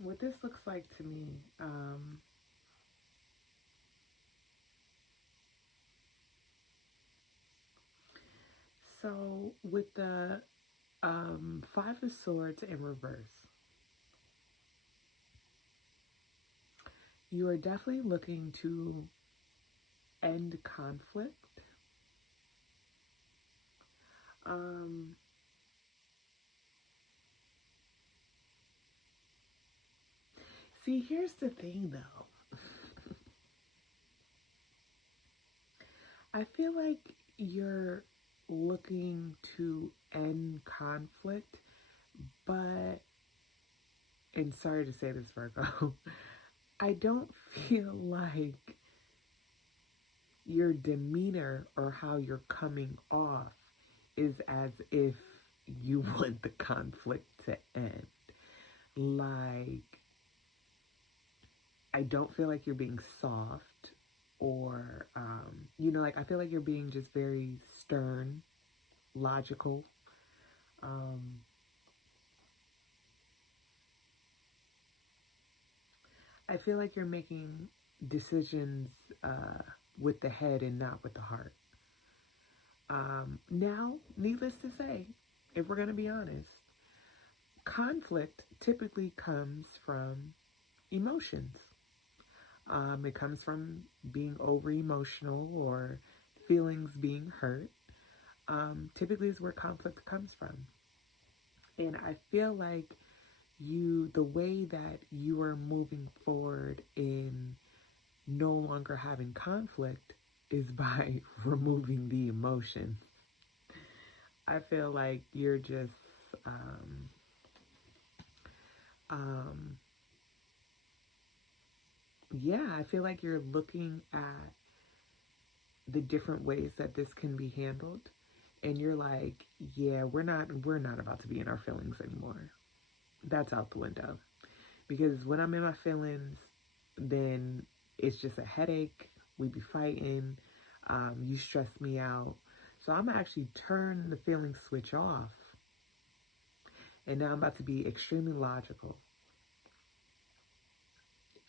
what this looks like to me, so with the Five of Swords in reverse, you are definitely looking to end conflict. See, here's the thing though. I feel like you're looking to end conflict, but, and sorry to say this, Virgo, I don't feel like your demeanor or how you're coming off is as if you want the conflict to end. Like, I don't feel like you're being soft or, like I feel like you're being just very stern, logical. I feel like you're making decisions with the head and not with the heart. Now, needless to say, if we're going to be honest, conflict typically comes from emotions. It comes from being over emotional or feelings being hurt. Typically is where conflict comes from. And I feel like the way that you are moving forward in no longer having conflict is by removing the emotion. I feel like you're just, I feel like you're looking at the different ways that this can be handled, and you're like, yeah, we're not about to be in our feelings anymore. That's out the window. Because when I'm in my feelings, then it's just a headache. We be fighting. You stress me out. So I'm actually turn the feeling switch off. And now I'm about to be extremely logical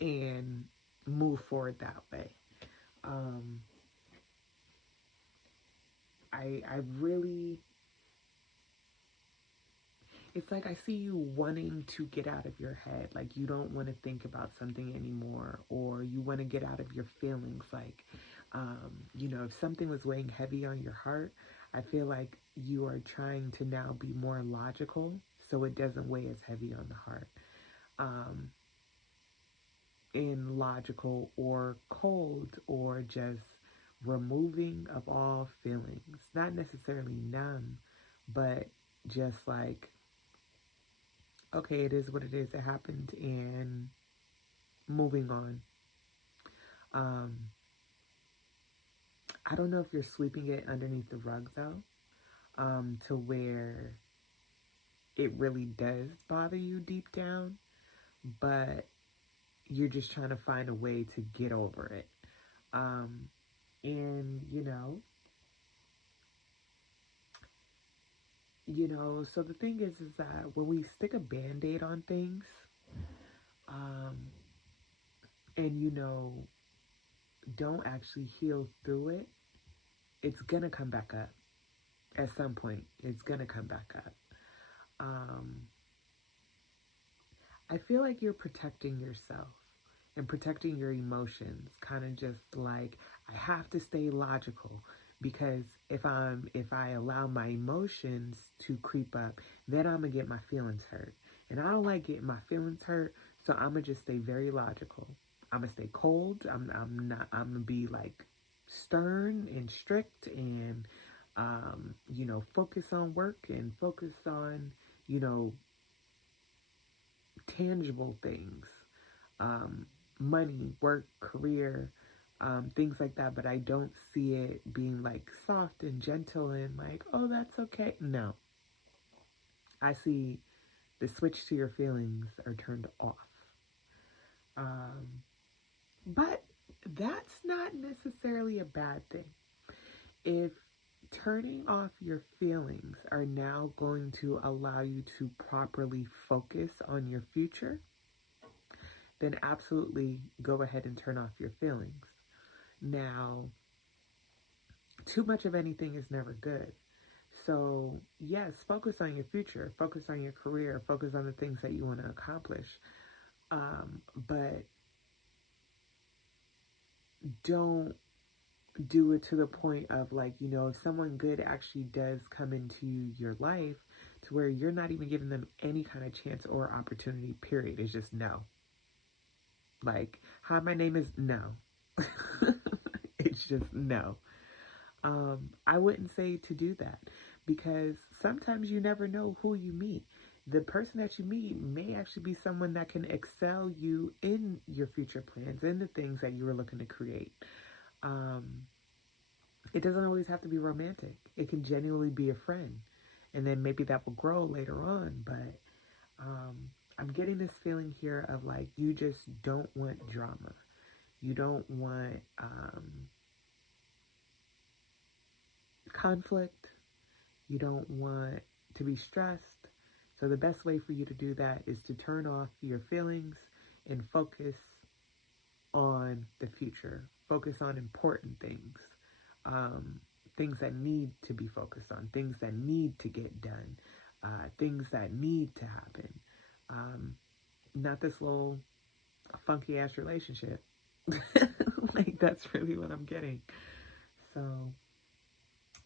and move forward that way. I really, it's like I see you wanting to get out of your head. Like you don't want to think about something anymore, or you want to get out of your feelings. Like, if something was weighing heavy on your heart, I feel like you are trying to now be more logical so it doesn't weigh as heavy on the heart. In logical or cold or just removing of all feelings. Not necessarily numb, but just like, okay, it is what it is. It happened and moving on. I don't know if you're sweeping it underneath the rug though, to where it really does bother you deep down, but you're just trying to find a way to get over it. And so the thing is that when we stick a band-aid on things, and don't actually heal through it, it's gonna come back up at some point. It's gonna come back up. I feel like you're protecting yourself and protecting your emotions, kind of just like, I have to stay logical, because if I allow my emotions to creep up, then I'm gonna get my feelings hurt, and I don't like getting my feelings hurt, so I'm gonna just stay very logical. I'm gonna stay cold. I'm gonna be like stern and strict, and focus on work and focus on tangible things, money, work, career, things like that. But I don't see it being like soft and gentle and like, oh, that's okay. No. I see the switch to your feelings are turned off. But that's not necessarily a bad thing. If turning off your feelings are now going to allow you to properly focus on your future, then absolutely go ahead and turn off your feelings. Now, too much of anything is never good. So, yes, focus on your future, focus on your career, focus on the things that you want to accomplish. But don't do it to the point of like, if someone good actually does come into your life, to where you're not even giving them any kind of chance or opportunity, period. It's just no. Like, hi, my name is no. It's just no. I wouldn't say to do that, because sometimes you never know who you meet. The person that you meet may actually be someone that can excel you in your future plans, in the things that you were looking to create. Um, it doesn't always have to be romantic. It can genuinely be a friend. And then maybe that will grow later on. But I'm getting this feeling here of like, you just don't want drama. You don't want conflict. You don't want to be stressed. So the best way for you to do that is to turn off your feelings and focus on the future. Focus on important things. Things that need to be focused on. Things that need to get done. Things that need to happen. Not this little funky ass relationship. Like, that's really what I'm getting. So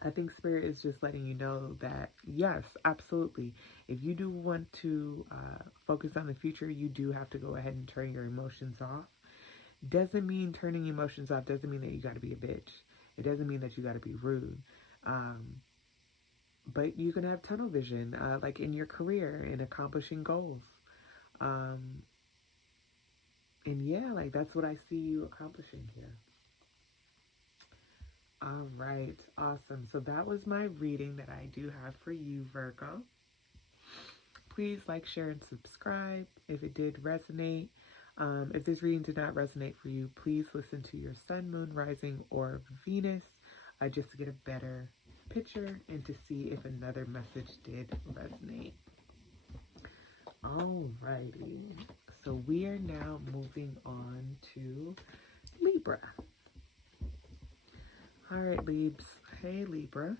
I think Spirit is just letting you know that, yes, absolutely. If you do want to focus on the future, you do have to go ahead and turn your emotions off. Doesn't mean turning emotions off doesn't mean that you got to be a bitch. It doesn't mean that you got to be rude. But you can have tunnel vision, like in your career and accomplishing goals. And yeah, like that's what I see you accomplishing here. All right, awesome. So that was my reading that I do have for you, Virgo. Please like, share, and subscribe if it did resonate. If this reading did not resonate for you, please listen to your sun, moon, rising, or Venus just to get a better picture and to see if another message did resonate. Alrighty, so we are now moving on to Libra. All right, Libs. Hey, Libra.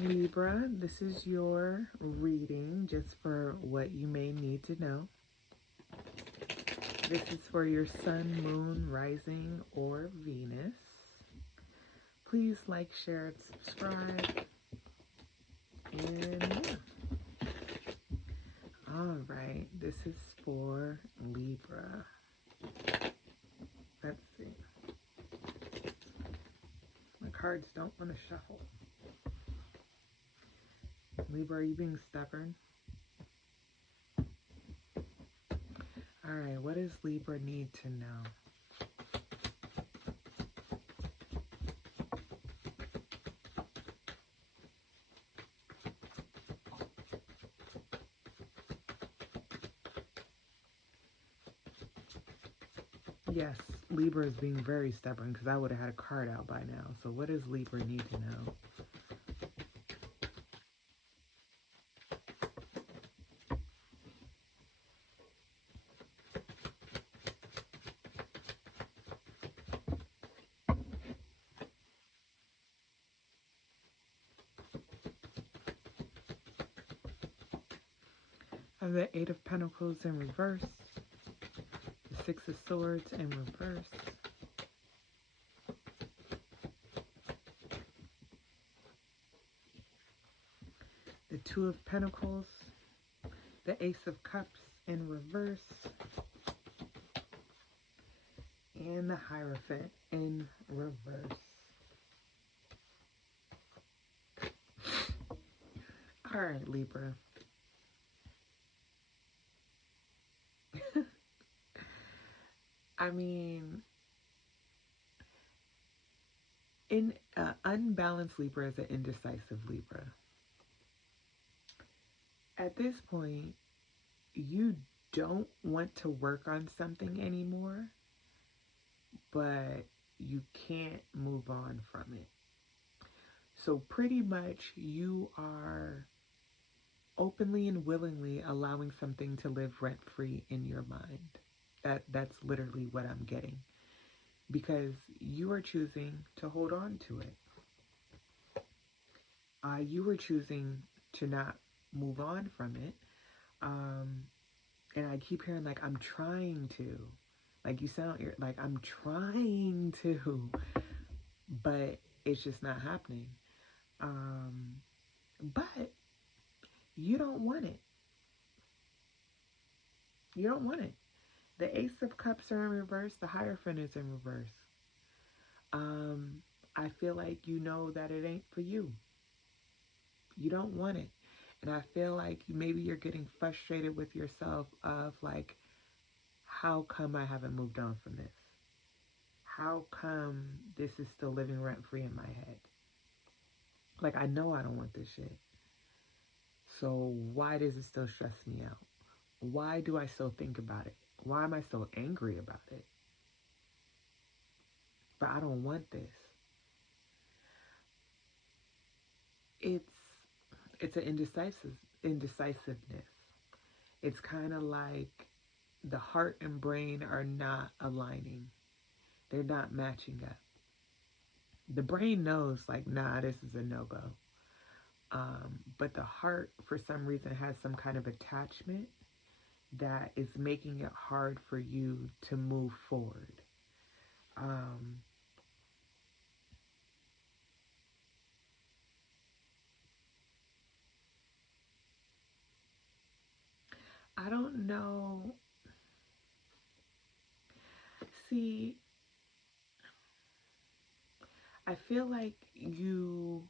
Libra, this is your reading just for what you may need to know. This is for your sun, moon, rising, or Venus. Please like, share, and subscribe. And yeah. All right, this is for Libra. Let's see. My cards don't want to shuffle. Libra, are you being stubborn? All right, what does Libra need to know? Yes, Libra is being very stubborn because I would have had a card out by now. So what does Libra need to know? I have the Eight of Pentacles in reverse. The Six of Swords in reverse. The Two of Pentacles. The Ace of Cups in reverse. And the Hierophant in reverse. All right, Libra. I mean, in unbalanced Libra is an indecisive Libra. At this point, you don't want to work on something anymore, but you can't move on from it. So pretty much you are openly and willingly allowing something to live rent-free in your mind. That's literally what I'm getting. Because you are choosing to hold on to it. You were choosing to not move on from it. And I keep hearing like, I'm trying to. Like, you sound like, I'm trying to. But it's just not happening. But you don't want it. You don't want it. The Ace of Cups are in reverse. The Hierophant is in reverse. I feel like you know that it ain't for you. You don't want it. And I feel like maybe you're getting frustrated with yourself of like, how come I haven't moved on from this? How come this is still living rent free in my head? Like, I know I don't want this shit. So why does it still stress me out? Why do I still think about it? Why am I so angry about it? But I don't want this. It's an indecisiveness. It's kind of like the heart and brain are not aligning. They're not matching up. The brain knows like, nah, this is a no-go. But the heart, for some reason, has some kind of attachment that is making it hard for you to move forward. I don't know. See, I feel like you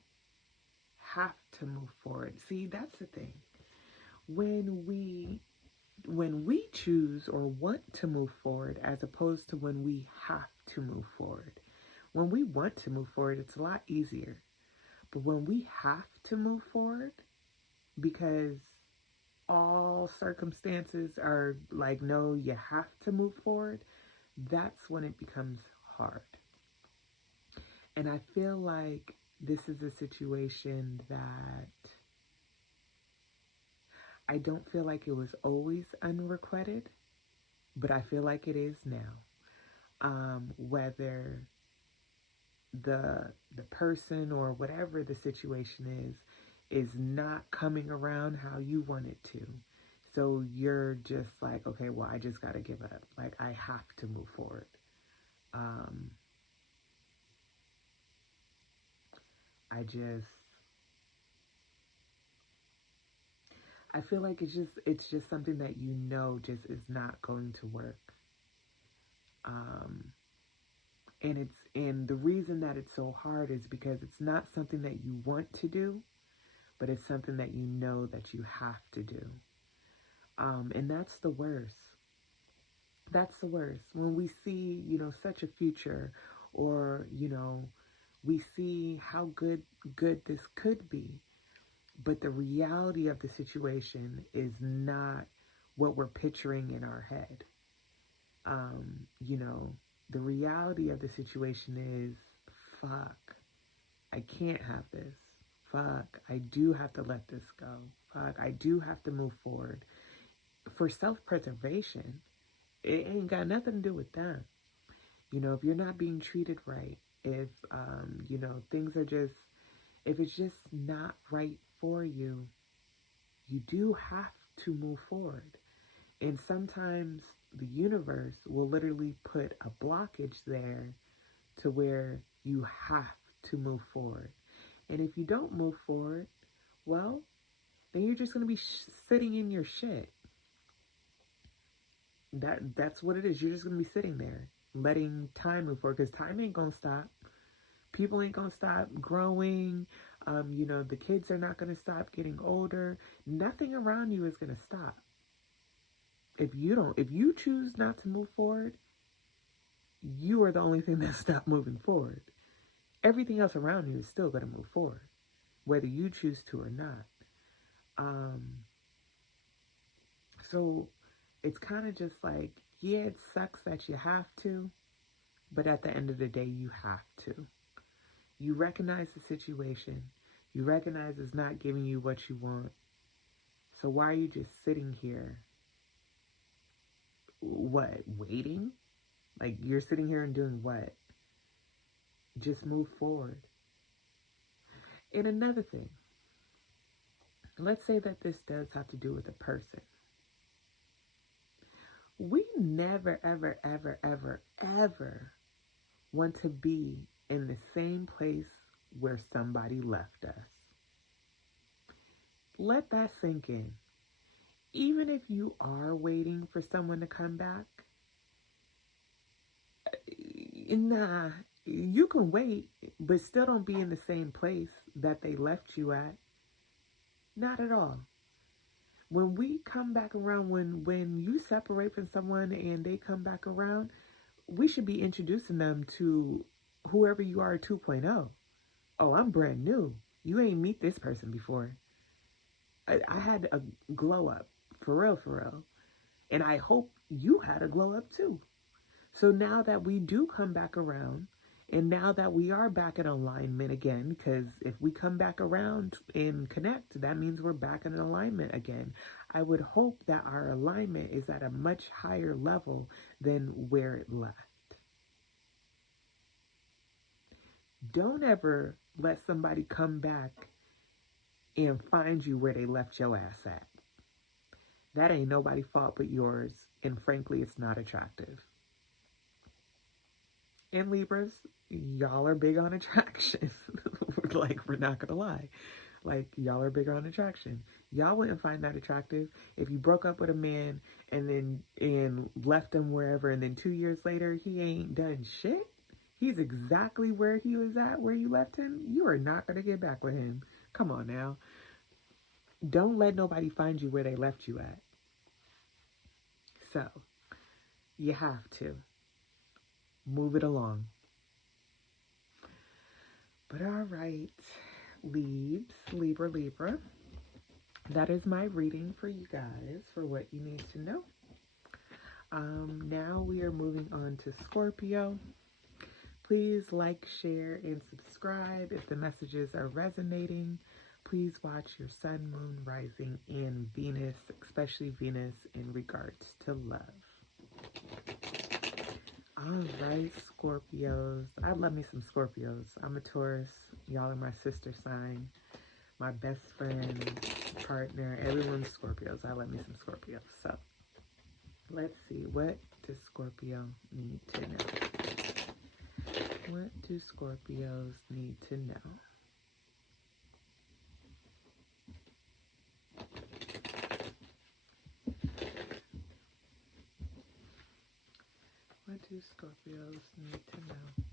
have to move forward. See, that's the thing. When we choose or want to move forward as opposed to when we have to move forward. When we want to move forward, it's a lot easier. But when we have to move forward because all circumstances are like, no, you have to move forward, that's when it becomes hard. And I feel like this is a situation that I don't feel like it was always unrequited, but I feel like it is now. Whether the person or whatever the situation is not coming around how you want it to. So you're just like, okay, well, I just got to give up. Like, I have to move forward. I feel like it's just something that you know just is not going to work. And the reason that it's so hard is because it's not something that you want to do, but it's something that you know that you have to do. And that's the worst. That's the worst. When we see, such a future, or, we see how good this could be, but the reality of the situation is not what we're picturing in our head. The reality of the situation is, fuck, I can't have this. Fuck, I do have to let this go. Fuck, I do have to move forward. For self-preservation, it ain't got nothing to do with that. If you're not being treated right, if, things are just, if it's just not right for you, you do have to move forward. And sometimes the universe will literally put a blockage there to where you have to move forward. And if you don't move forward, well, then you're just going to be sitting in your shit. That's what it is. You're just going to be sitting there, letting time move forward, because time ain't going to stop. People ain't going to stop growing. The kids are not going to stop getting older. Nothing around you is going to stop. If you choose not to move forward, you are the only thing that stopped moving forward. Everything else around you is still going to move forward, whether you choose to or not. So it's kind of just like, yeah, it sucks that you have to, but at the end of the day, you have to. You recognize the situation. You recognize it's not giving you what you want. So why are you just sitting here? What? Waiting? Like, you're sitting here and doing what? Just move forward. And another thing, let's say that this does have to do with a person. We never, ever, ever, ever, ever want to be in the same place where somebody left us. Let that sink in. even if you are waiting for someone to come back, nah, you can wait, but still don't be in the same place that they left you at. Not at all. When we come back around, when you separate from someone and they come back around, we should be introducing them to whoever you are 2.0. Oh, I'm brand new. You ain't meet this person before. I had a glow up, for real, for real. And I hope you had a glow up too. So now that we do come back around, and now that we are back in alignment again, because if we come back around and connect, that means we're back in alignment again. I would hope that our alignment is at a much higher level than where it left. Don't ever let somebody come back and find you where they left your ass at. That ain't nobody's fault but yours, and frankly, it's not attractive. And Libras, y'all are big on attraction. Like, we're not gonna lie. Like, y'all are bigger on attraction. Y'all wouldn't find that attractive if you broke up with a man and left him wherever, and then 2 years later he ain't done shit. He's exactly where he was at, where you left him. You are not gonna get back with him. Come on now. Don't let nobody find you where they left you at. So, you have to move it along. But all right, Libra. That is my reading for you guys, for what you need to know. Now we are moving on to Scorpio. Please like, share, and subscribe if the messages are resonating. Please watch your sun, moon, rising, and Venus, especially Venus in regards to love. All right, Scorpios. I love me some Scorpios. I'm a Taurus. Y'all are my sister sign. My best friend, partner, everyone's Scorpios. I love me some Scorpios. So, let's see. What does Scorpio need to know? What do Scorpios need to know? What do Scorpios need to know?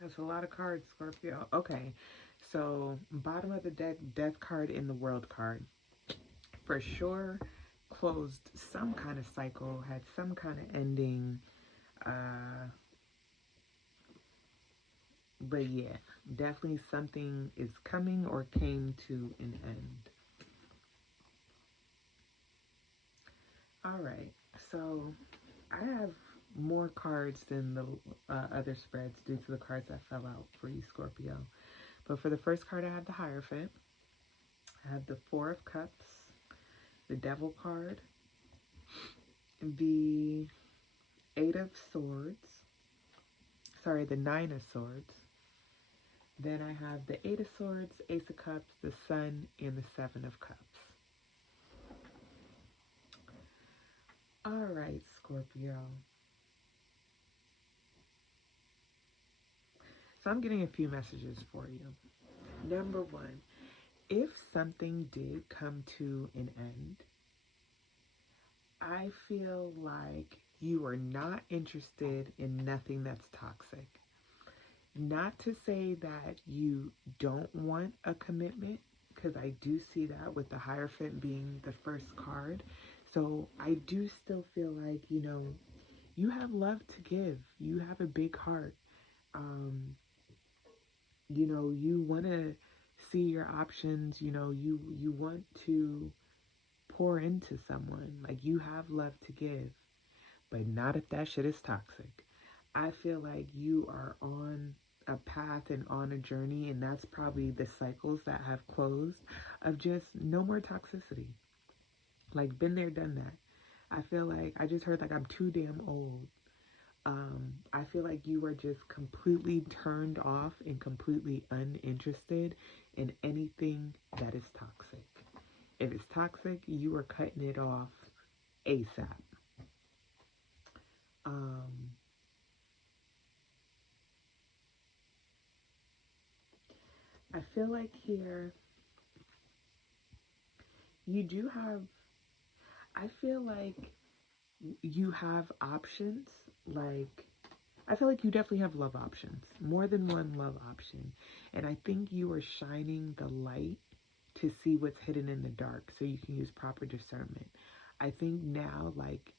That's a lot of cards, Scorpio. Okay, so bottom of the deck, death card in the world card. For sure, closed some kind of cycle, had some kind of ending. But yeah, definitely something is coming or came to an end. All right, so I have more cards than the other spreads due to the cards that fell out for you, Scorpio. But for the first card, I have the Hierophant. I have the Four of Cups, the Devil card, the Eight of Swords, sorry, the Nine of Swords. Then I have the Eight of Swords, Ace of Cups, the Sun, and the Seven of Cups. All right, Scorpio. So I'm getting a few messages for you. Number one, if something did come to an end, I feel like you are not interested in nothing that's toxic. Not to say that you don't want a commitment, because I do see that with the Hierophant being the first card. So I do still feel like, you know, you have love to give. You have a big heart. You know, you want to see your options. You know, you want to pour into someone. Like, you have love to give, but not if that shit is toxic. I feel like you are on a path and on a journey, and that's probably the cycles that have closed of just no more toxicity. Like, been there, done that. I feel like I just heard like I'm too damn old. I feel like you are just completely turned off and completely uninterested in anything that is toxic. If it's toxic, you are cutting it off ASAP. I feel like here you do have, I feel like you have options. Like, I feel like you definitely have love options, more than one love option. And I think you are shining the light to see what's hidden in the dark so you can use proper discernment. I think now, like,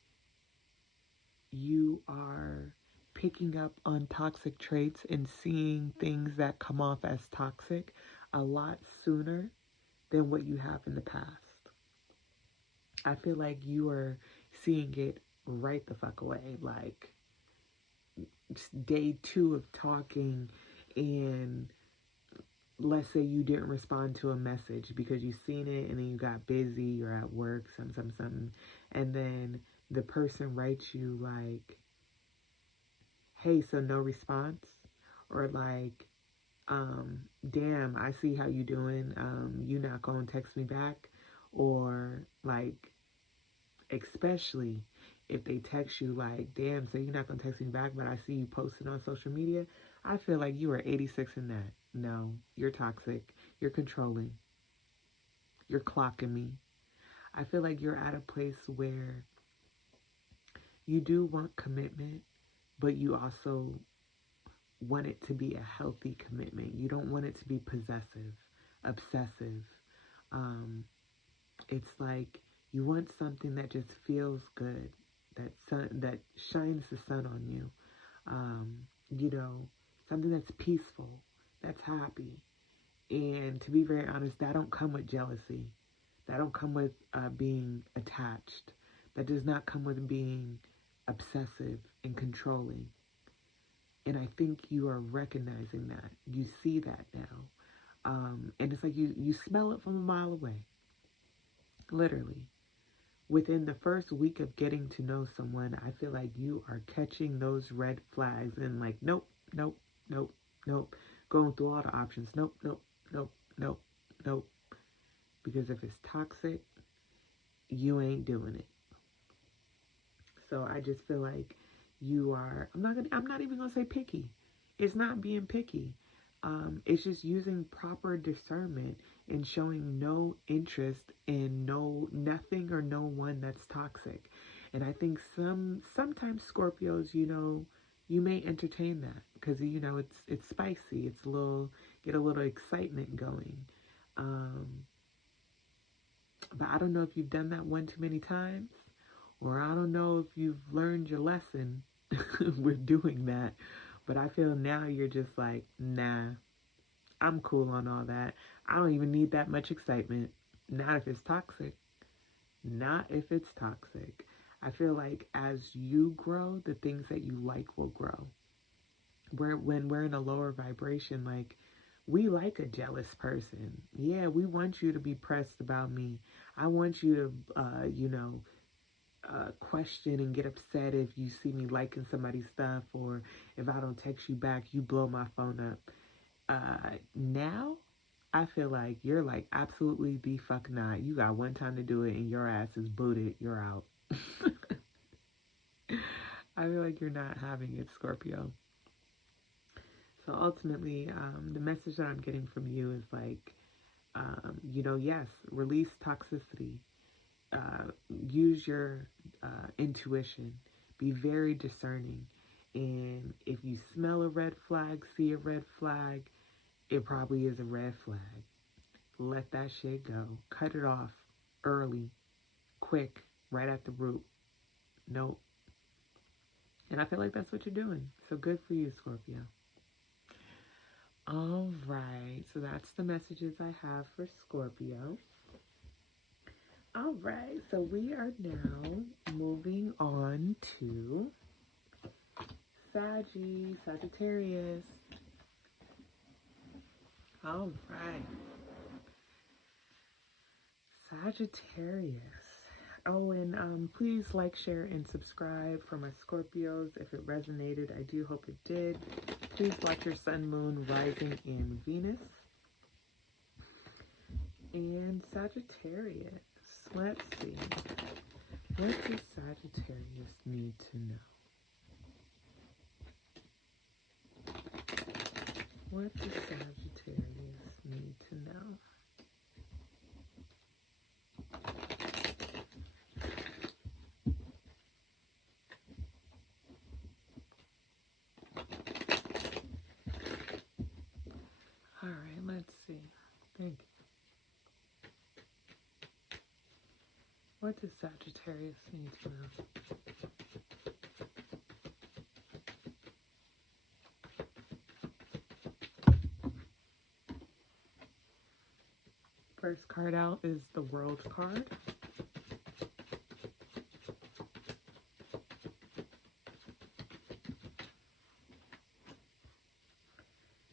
you are picking up on toxic traits and seeing things that come off as toxic a lot sooner than what you have in the past. I feel like you are seeing it right the fuck away. Like, day 2 of talking, and let's say you didn't respond to a message because you seen it and then you got busy, you're at work, something, and then the person writes you like, hey, so no response, or like, damn, I see how you doing, you not gonna text me back, or like, especially if they text you like, damn, so you're not gonna text me back, but I see you posting on social media, I feel like you are 86 in that. No, you're toxic, you're controlling, you're clocking me. I feel like you're at a place where you do want commitment, but you also want it to be a healthy commitment. You don't want it to be possessive, obsessive. It's like you want something that just feels good, that shines the sun on you. You know, something that's peaceful, that's happy. And to be very honest, that don't come with jealousy. That don't come with being attached. That does not come with being obsessive and controlling. And I think you are recognizing that. You see that now. And it's like you smell it from a mile away. Literally. Within the first week of getting to know someone, I feel like you are catching those red flags and like, nope, nope, nope, nope. Going through all the options. Nope, nope, nope, nope, nope. Because if it's toxic, you ain't doing it. So I just feel like you are, I'm not even gonna say picky. It's not being picky. It's just using proper discernment and showing no interest in nothing or no one that's toxic. And I think sometimes Scorpios, you know, you may entertain that because you know it's spicy. It's get a little excitement going. But I don't know if you've done that one too many times, or I don't know if you've learned your lesson with doing that. But I feel now you're just like, nah, I'm cool on all that. I don't even need that much excitement. Not if it's toxic. Not if it's toxic. I feel like as you grow, the things that you like will grow. When we're in a lower vibration, like, we like a jealous person. Yeah, we want you to be pressed about me. I want you to, question and get upset if you see me liking somebody's stuff, or if I don't text you back, you blow my phone up. Now, I feel like you're like, absolutely the fuck not. You got one time to do it and your ass is booted. You're out. I feel like you're not having it, Scorpio. So ultimately, the message that I'm getting from you is like, yes, release toxicity. Use your intuition. Be very discerning. And if you smell a red flag, see a red flag, it probably is a red flag. Let that shit go. Cut it off early, quick, right at the root. Nope. And I feel like that's what you're doing. So good for you, Scorpio. All right. So that's the messages I have for Scorpio. All right. So we are now moving on to Sagittarius. All right. Sagittarius. Oh, and please like, share, and subscribe for my Scorpios. If it resonated, I do hope it did. Please watch your sun, moon, rising, and Venus. And Sagittarius. Let's see. What does Sagittarius need to know? What does Sagittarius need to know? All right, let's see. Thank you. What does Sagittarius need to know? First card out is the World card.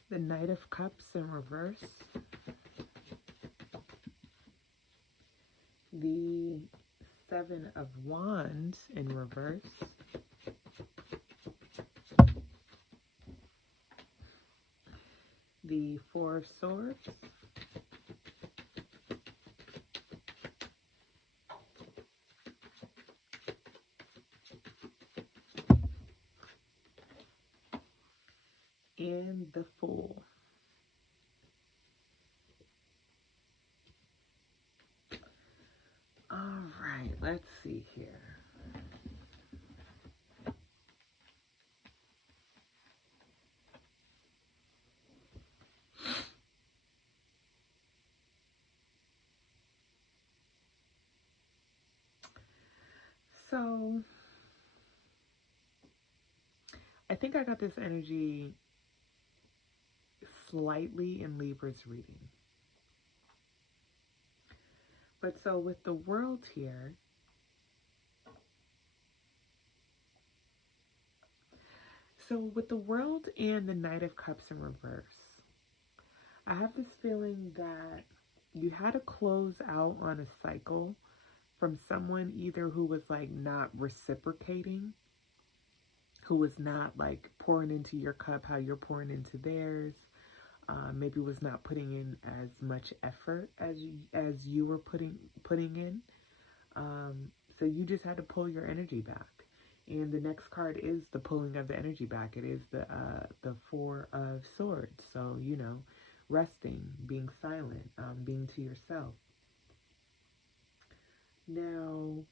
The Knight of Cups in reverse. The Seven of Wands in reverse. The Four of Swords. And the Fool. All right, let's see here. So, I think I got this energy slightly in Libra's reading. But so with the World here, so with the World and the Knight of Cups in reverse, I have this feeling that you had to close out on a cycle from someone either who was like not reciprocating, who was not like pouring into your cup how you're pouring into theirs, maybe was not putting in as much effort as you were putting in. So you just had to pull your energy back. And the next card is the pulling of the energy back. It is the Four of Swords. So, you know, resting, being silent, being to yourself. Now,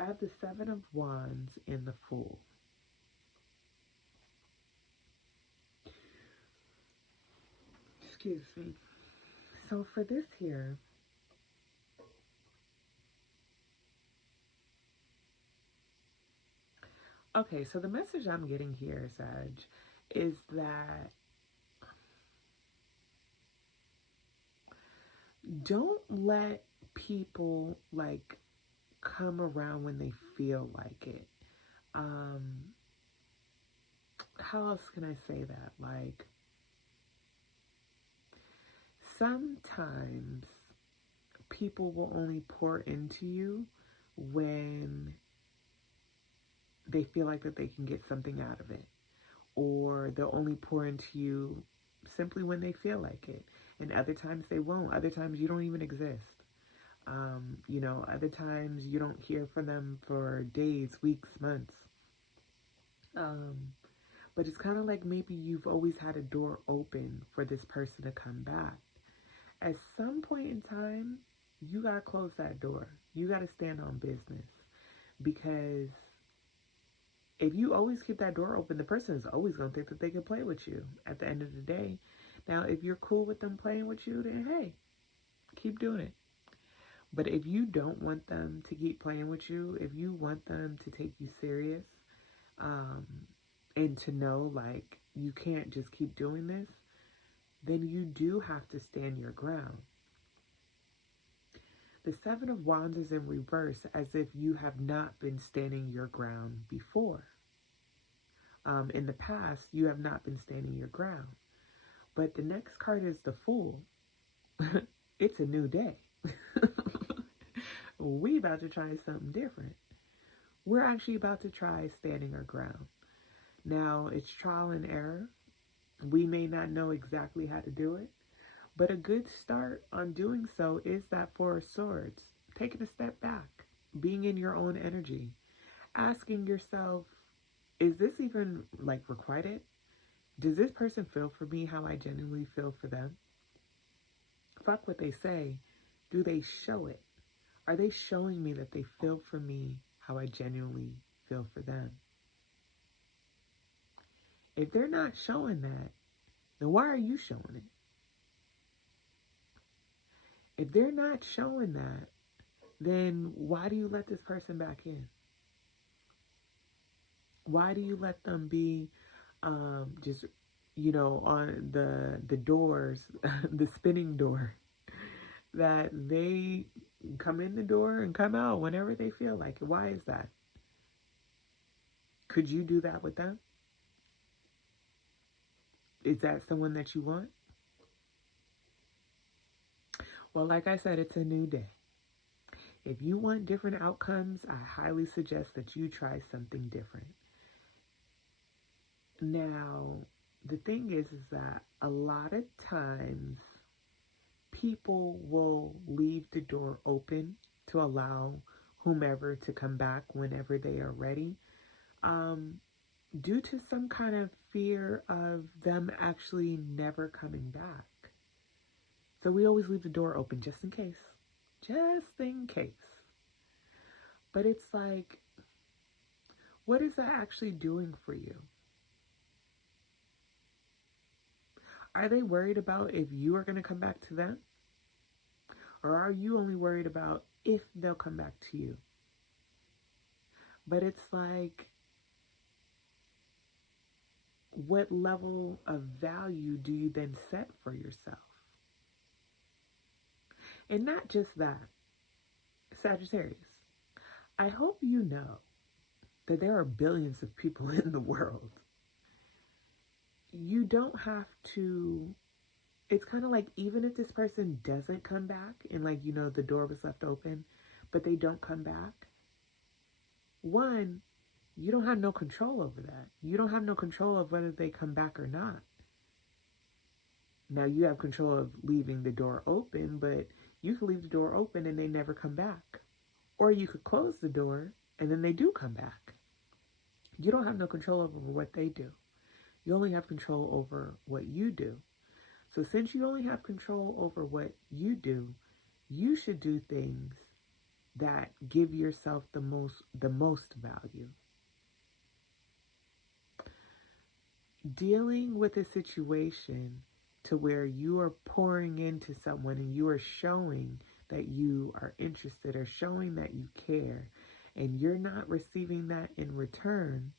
I have the Seven of Wands and the Fool. Excuse me. So for this here, okay, so the message I'm getting here, Sag, is that don't let people like come around when they feel like it. How else can I say that? Like, sometimes people will only pour into you when they feel like that they can get something out of it, or they'll only pour into you simply when they feel like it, and other times they won't. Other times you don't even exist. You know, other times you don't hear from them for days, weeks, months. But it's kind of like maybe you've always had a door open for this person to come back. At some point in time, you got to close that door. You got to stand on business. Because if you always keep that door open, the person is always going to think that they can play with you at the end of the day. Now, if you're cool with them playing with you, then hey, keep doing it. But if you don't want them to keep playing with you, if you want them to take you serious, and to know like you can't just keep doing this, then you do have to stand your ground. The Seven of Wands is in reverse, as if you have not been standing your ground before. In the past, you have not been standing your ground. But the next card is the Fool. It's a new day. We about to try something different. We're actually about to try standing our ground. Now, it's trial and error. We may not know exactly how to do it, but a good start on doing so is that Four of Swords. Taking a step back, being in your own energy, asking yourself, is this even like requited? Does this person feel for me how I genuinely feel for them? Fuck what they say. Do they show it? Are they showing me that they feel for me how I genuinely feel for them? If they're not showing that, then why are you showing it? If they're not showing that, then why do you let this person back in? Why do you let them be just, on the doors, the spinning door, that they come in the door and come out whenever they feel like it? Why is that? Could you do that with them? Is that someone that you want? Well, like I said, it's a new day. If you want different outcomes, I highly suggest that you try something different. Now, the thing is that a lot of times people will leave the door open to allow whomever to come back whenever they are ready, due to some kind of fear of them actually never coming back. So we always leave the door open just in case. Just in case. But it's like, what is that actually doing for you? Are they worried about if you are going to come back to them? Or are you only worried about if they'll come back to you? But it's like, what level of value do you then set for yourself? And not just that, Sagittarius, I hope you know that there are billions of people in the world. You don't have to, it's kind of like, even if this person doesn't come back and the door was left open, but they don't come back, one, you don't have no control over that. You don't have no control of whether they come back or not. Now, you have control of leaving the door open, but you could leave the door open and they never come back. Or you could close the door and then they do come back. You don't have no control over what they do. You only have control over what you do. So since you only have control over what you do, you should do things that give yourself the most value. Dealing with a situation to where you are pouring into someone and you are showing that you are interested or showing that you care, and you're not receiving that in return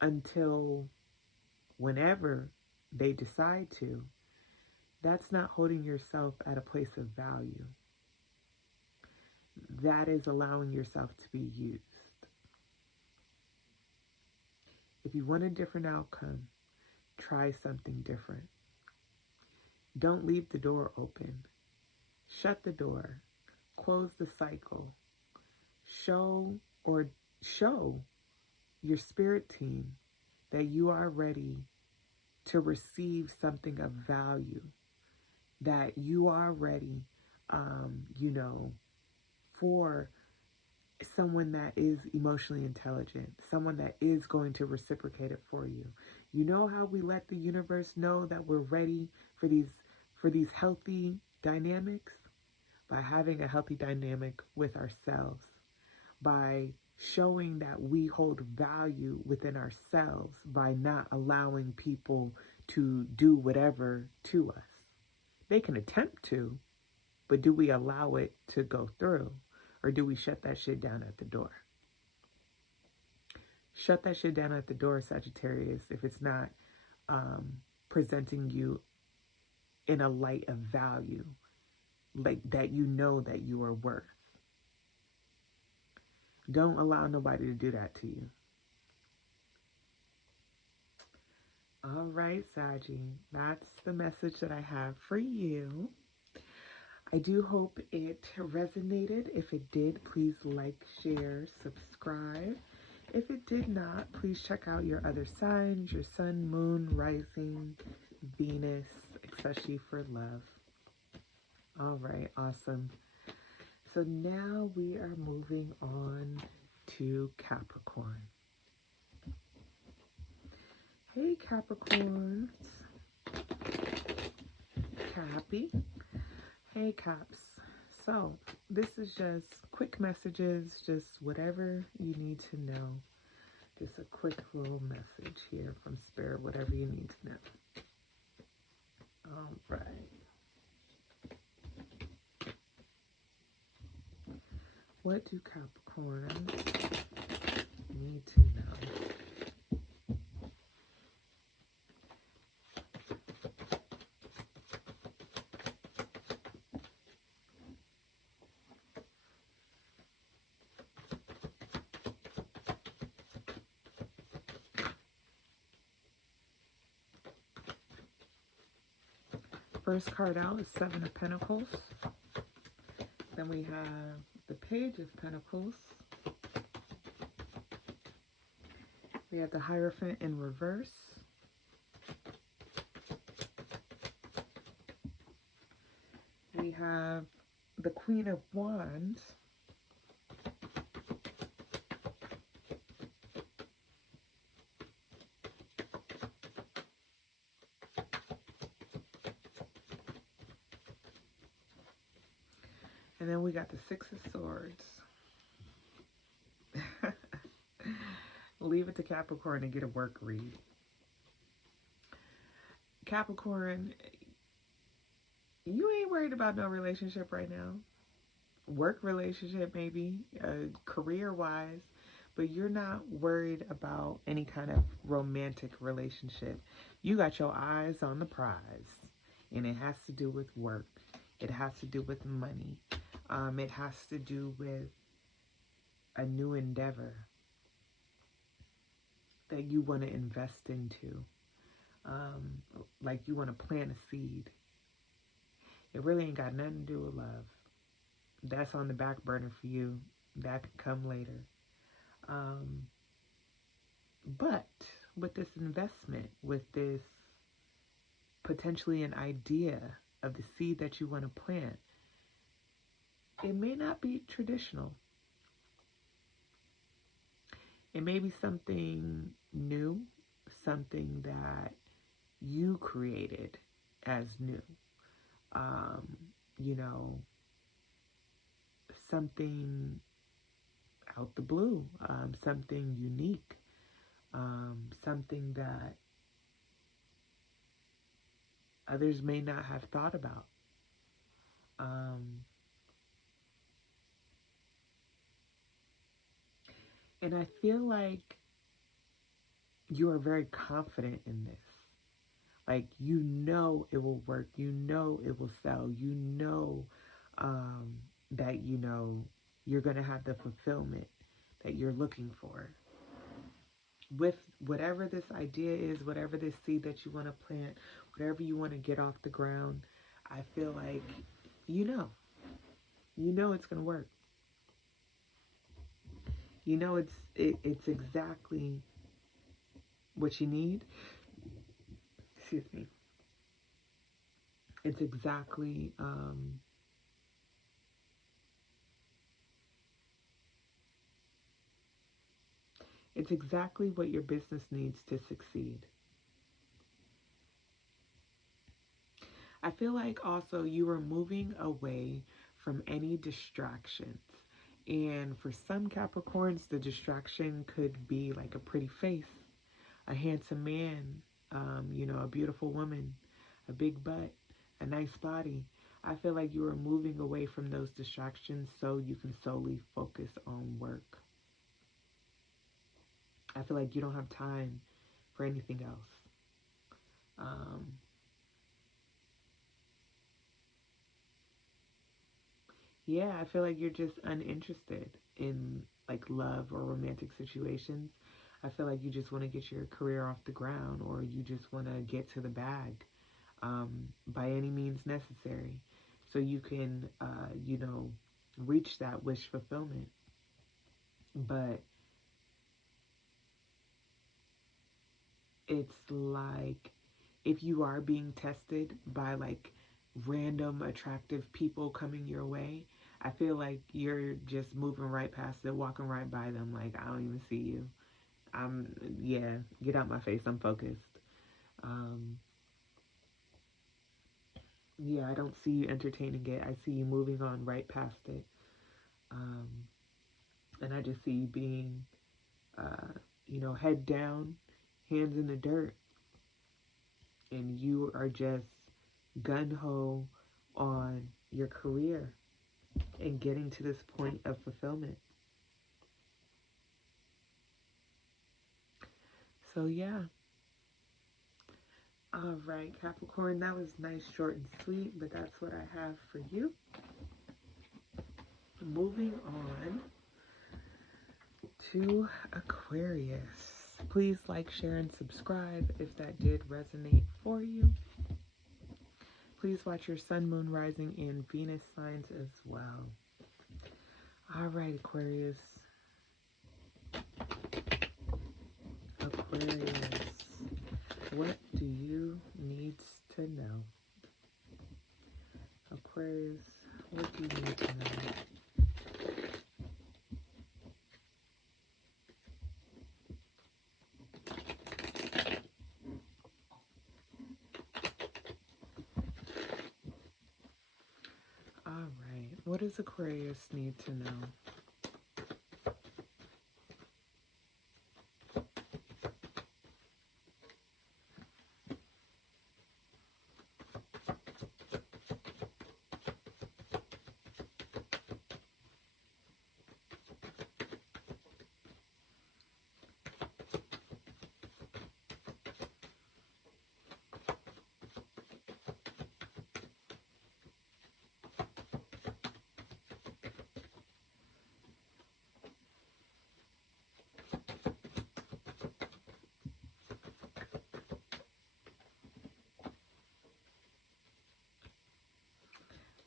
until whenever they decide to, that's not holding yourself at a place of value. That is allowing yourself to be used. If you want a different outcome, try something different. Don't leave the door open. Shut the door. Close the cycle. Show your spirit team that you are ready to receive something of value, that you are ready, for someone that is emotionally intelligent, someone that is going to reciprocate it for you. You know how we let the universe know that we're ready for these healthy dynamics? By having a healthy dynamic with ourselves, by showing that we hold value within ourselves, by not allowing people to do whatever to us. They can attempt to, but do we allow it to go through? Or do we shut that shit down at the door? Shut that shit down at the door, Sagittarius, if it's not presenting you in a light of value, like that you know that you are worth. Don't allow nobody to do that to you. All right, Saggy, that's the message that I have for you. I do hope it resonated. If it did, please like, share, subscribe. If it did not, please check out your other signs, your sun, moon, rising, Venus, especially for love. All right, awesome. So now we are moving on to Capricorn. Hey, Capricorns. Cappy. Hey, Caps. So this is just quick messages, just whatever you need to know. Just a quick little message here from Spirit, whatever you need to know. All right. What do Capricorns need to know? First card out is Seven of Pentacles. Then we have the Page of Pentacles. We have the Hierophant in reverse. We have the Queen of Wands. And then we got the Six of Swords. Leave it to Capricorn to get a work read. Capricorn, you ain't worried about no relationship right now. Work relationship maybe, career-wise, but you're not worried about any kind of romantic relationship. You got your eyes on the prize, and it has to do with work. It has to do with money. It has to do with a new endeavor that you want to invest into. Like you want to plant a seed. It really ain't got nothing to do with love. That's on the back burner for you. That could come later. But with this investment, with this potentially an idea of the seed that you want to plant, it may not be traditional. It may be something new, something that you created as new. You know, something out the blue, something unique, something that others may not have thought about. And I feel like you are very confident in this. Like, you know it will work. You know it will sell. You know that, you know, you're going to have the fulfillment that you're looking for. With whatever this idea is, whatever this seed that you want to plant, whatever you want to get off the ground, I feel like you know it's going to work. You know it's exactly what you need. Excuse me. It's exactly what your business needs to succeed. I feel like also you are moving away from any distractions. And for some Capricorns, the distraction could be like a pretty face, a handsome man, you know, a beautiful woman, a big butt, a nice body. I feel like you are moving away from those distractions so you can solely focus on work. I feel like you don't have time for anything else. Yeah, I feel like you're just uninterested in like love or romantic situations. I feel like you just want to get your career off the ground, or you just want to get to the bag by any means necessary, so you can, reach that wish fulfillment. But it's like, if you are being tested by like random attractive people coming your way, I feel like you're just moving right past it, walking right by them, like, I don't even see you. Yeah, get out my face, I'm focused. Um, yeah, I don't see you entertaining it. I see you moving on right past it. Um, and I just see you being, head down, hands in the dirt, and you are just gun-ho on your career and getting to this point of fulfillment. So yeah. All right, Capricorn, that was nice, short and sweet, but that's what I have for you. Moving on to Aquarius. Please like, share, and subscribe if that did resonate for you. Please watch your sun, moon, rising, and Venus signs as well. All right, Aquarius. Aquarius, what do you need to know? Aquarius, what do you need to know? All right, what does Aquarius need to know?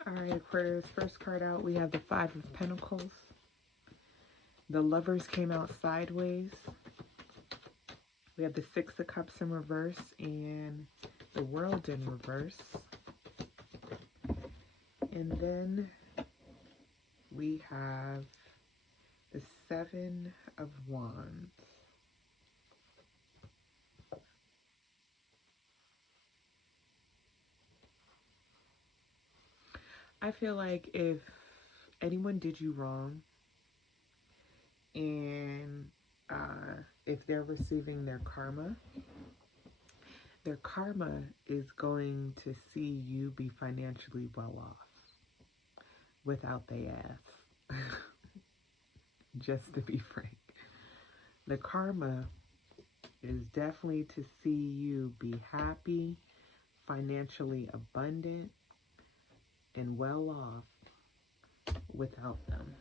All right, Aquarius, first card out, we have the Five of Pentacles. The Lovers came out sideways. We have the Six of Cups in reverse and the World in reverse. And then we have the Seven of Wands. I feel like if anyone did you wrong, and if they're receiving their karma is going to see you be financially well off without they ass. Just to be frank, the karma is definitely to see you be happy, financially abundant, and well off without them.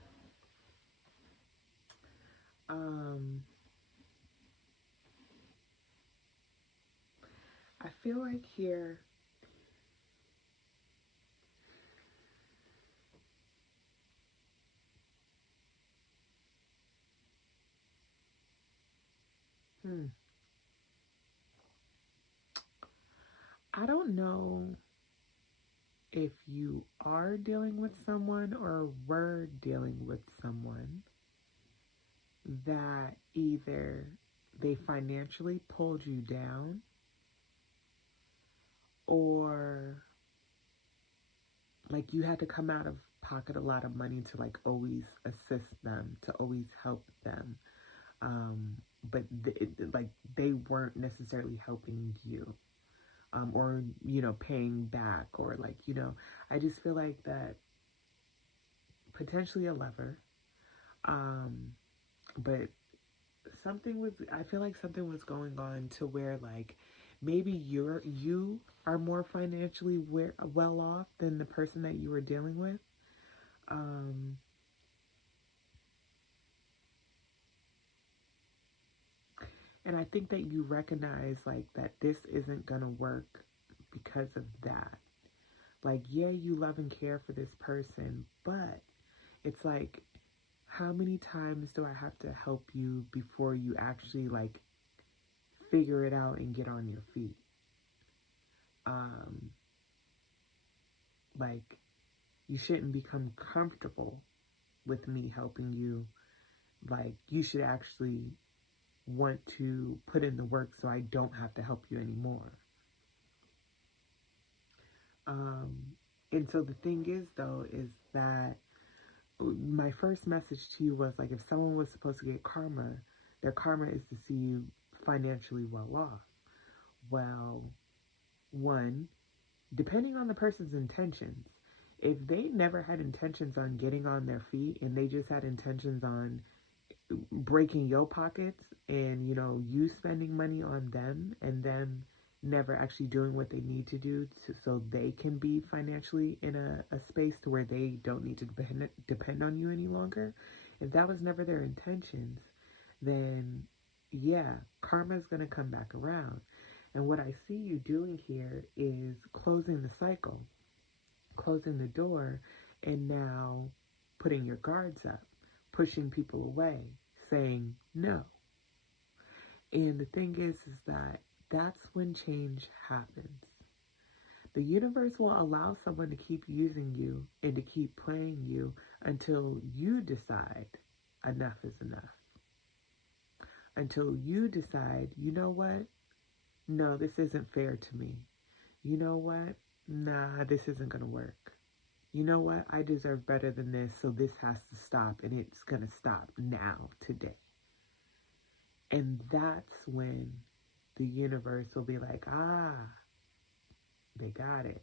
I feel like here I don't know if you are dealing with someone or were dealing with someone that either they financially pulled you down, or like you had to come out of pocket a lot of money to like always assist them, to always help them, but they weren't necessarily helping you, or paying back, or I just feel like that potentially a lover, but I feel like something was going on to where like maybe you are more financially well off than the person that you were dealing with. And I think that you recognize like that this isn't gonna work because of that. Like, yeah, you love and care for this person, but it's like, how many times do I have to help you before you actually like figure it out and get on your feet? Like, you shouldn't become comfortable with me helping you. Like, you should actually want to put in the work so I don't have to help you anymore. And so the thing is, though, is that my first message to you was like, if someone was supposed to get karma, their karma is to see you financially well off. Well, one, depending on the person's intentions, if they never had intentions on getting on their feet and they just had intentions on breaking your pockets and, you know, you spending money on them and them never actually doing what they need to do so they can be financially in a space to where they don't need to depend on you any longer, if that was never their intentions, then yeah, karma is going to come back around. And what I see you doing here is closing the cycle, closing the door, and now putting your guards up, pushing people away, saying no. And the thing is that that's when change happens. The universe will allow someone to keep using you and to keep playing you until you decide enough is enough. Until you decide, you know what? No, this isn't fair to me. You know what? Nah, this isn't going to work. You know what? I deserve better than this, so this has to stop, and it's going to stop now, today. And that's when the universe will be like, they got it.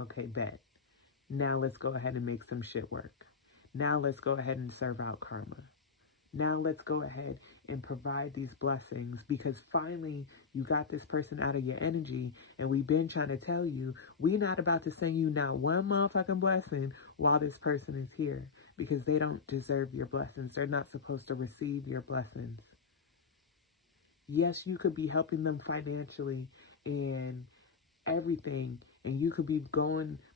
Okay, bet. Now let's go ahead and make some shit work. Now let's go ahead and serve out karma. Now let's go ahead and provide these blessings, because finally you got this person out of your energy, and we've been trying to tell you, we're not about to send you not one motherfucking blessing while this person is here, because they don't deserve your blessings. They're not supposed to receive your blessings. Yes, you could be helping them financially and everything, and you could be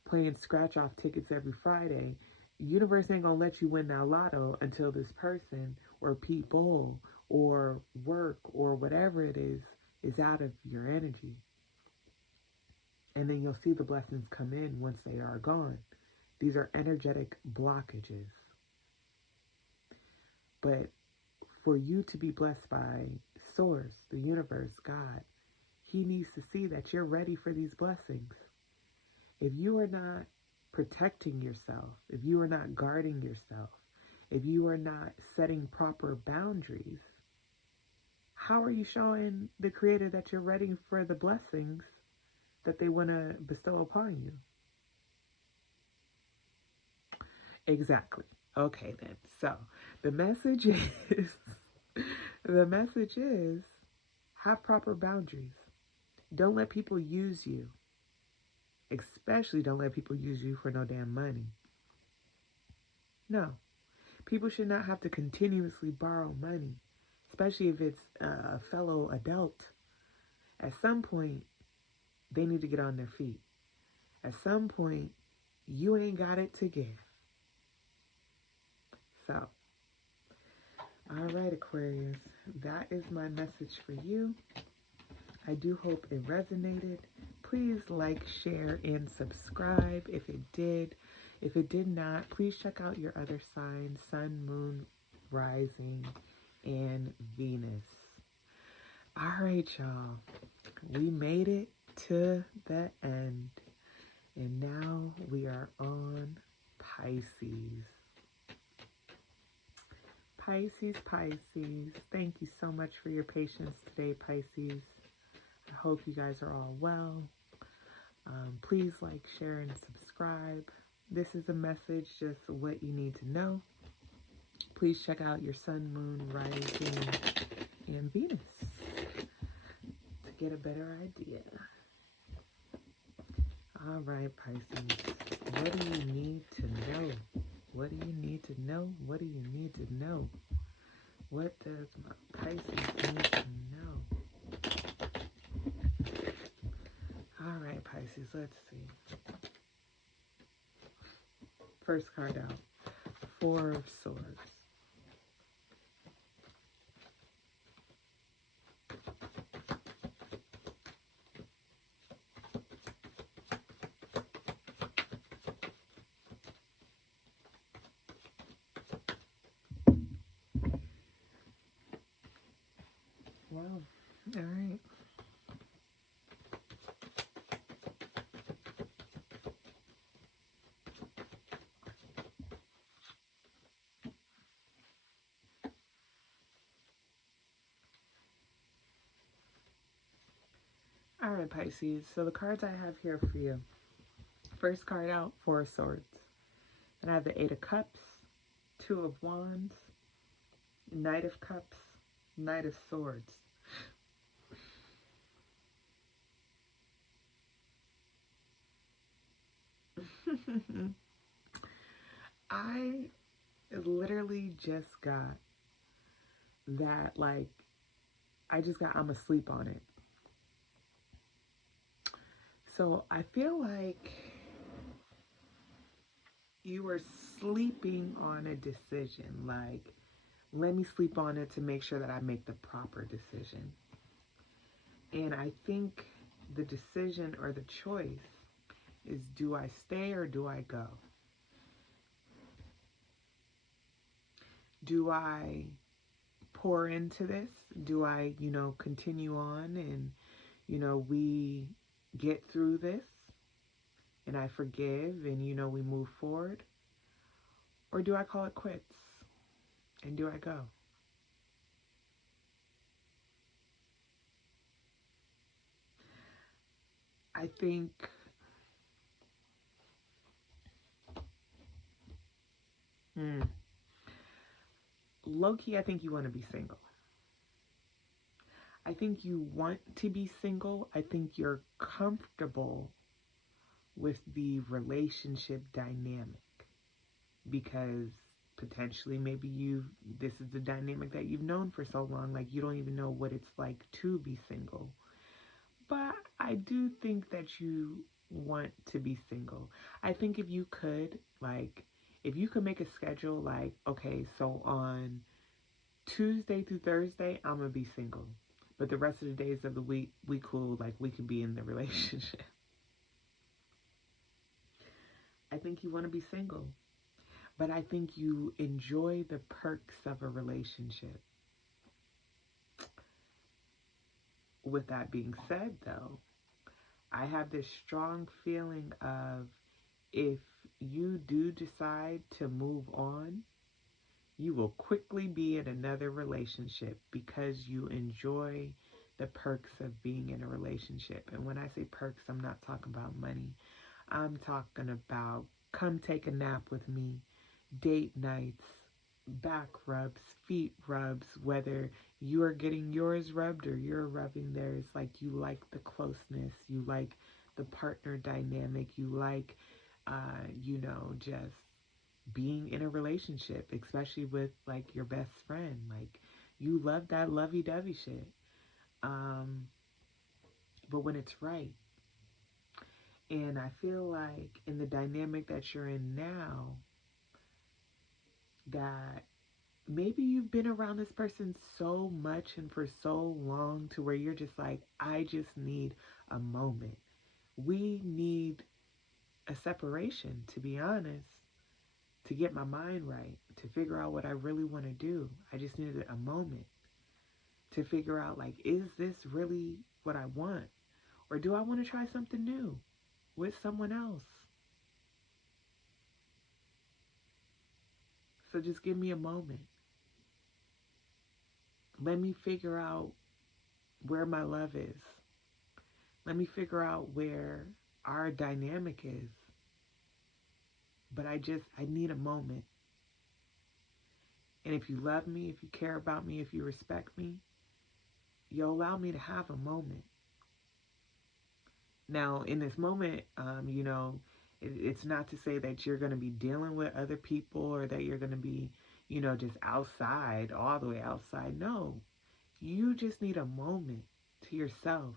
playing scratch off tickets every Friday. Universe ain't gonna let you win that lotto until this person or people or work or whatever it is out of your energy. And then you'll see the blessings come in once they are gone. These are energetic blockages. But for you to be blessed by Source, the universe, God, He needs to see that you're ready for these blessings. If you are not protecting yourself, if you are not guarding yourself, if you are not setting proper boundaries, how are you showing the Creator that you're ready for the blessings that they want to bestow upon you? Exactly. Okay then. So the message is have proper boundaries. Don't let people use you. Especially don't let people use you for no damn money. No. People should not have to continuously borrow money, especially if it's a fellow adult. At some point, they need to get on their feet. At some point, you ain't got it to give. So, all right, Aquarius, that is my message for you. I do hope it resonated. Please like, share, and subscribe if it did. If it did not, please check out your other signs, Sun, Moon, Rising, and Venus. All right, y'all. We made it to the end. And now we are on Pisces. Pisces. Thank you so much for your patience today, Pisces. I hope you guys are all well. Please like, share, and subscribe. This is a message, just what you need to know. Please check out your Sun, Moon, Rising, and Venus to get a better idea. All right, Pisces. What do you need to know? What do you need to know? What do you need to know? What does my Pisces need to know? Pisces, let's see. First card out, Four of Swords. Wow. All right. All right, Pisces. So the cards I have here for you. First card out, Four of Swords. And I have the Eight of Cups, Two of Wands, Knight of Cups, Knight of Swords. I literally just got that, like, I'm asleep on it. So I feel like you were sleeping on a decision. Like, let me sleep on it to make sure that I make the proper decision. And I think the decision or the choice is, do I stay or do I go? Do I pour into this? Do I, continue on and, we get through this and I forgive and, we move forward? Or do I call it quits and do I go? I think low-key, I think you want to be single. I think you want to be single. I think you're comfortable with the relationship dynamic because potentially maybe this is the dynamic that you've known for so long, like you don't even know what it's like to be single. But I do think that you want to be single. I think if you could, make a schedule, like, okay, so on Tuesday through Thursday, I'm gonna be single. But the rest of the days of the week, we cool, like we can be in the relationship. I think you want to be single. But I think you enjoy the perks of a relationship. With that being said, though, I have this strong feeling of if you do decide to move on, you will quickly be in another relationship because you enjoy the perks of being in a relationship. And when I say perks, I'm not talking about money. I'm talking about come take a nap with me, date nights, back rubs, feet rubs, whether you are getting yours rubbed or you're rubbing theirs. Like, you like the closeness, you like the partner dynamic, you like, just being in a relationship, especially with like your best friend. Like, you love that lovey-dovey shit. But when it's right, and I feel like in the dynamic that you're in now, that maybe you've been around this person so much and for so long to where you're just like, I just need a moment. We need a separation, to be honest, to get my mind right, to figure out what I really want to do. I just needed a moment to figure out, like, is this really what I want? Or do I want to try something new with someone else? So just give me a moment. Let me figure out where my love is. Let me figure out where our dynamic is. But I need a moment. And if you love me, if you care about me, if you respect me, you'll allow me to have a moment. Now, in this moment, it's not to say that you're going to be dealing with other people or that you're going to be, just outside, all the way outside. No, you just need a moment to yourself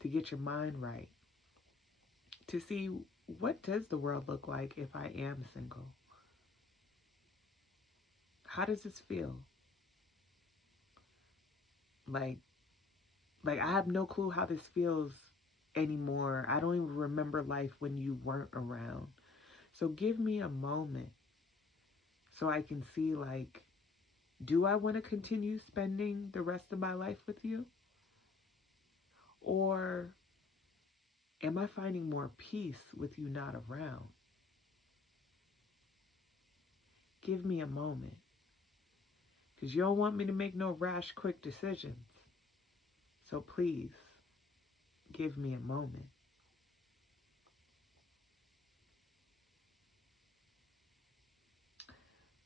to get your mind right. to see, what does the world look like if I am single? How does this feel? Like I have no clue how this feels anymore. I don't even remember life when you weren't around. So give me a moment so I can see, like, do I want to continue spending the rest of my life with you? Or am I finding more peace with you not around? Give me a moment. Because you don't want me to make no rash, quick decisions. So please, give me a moment.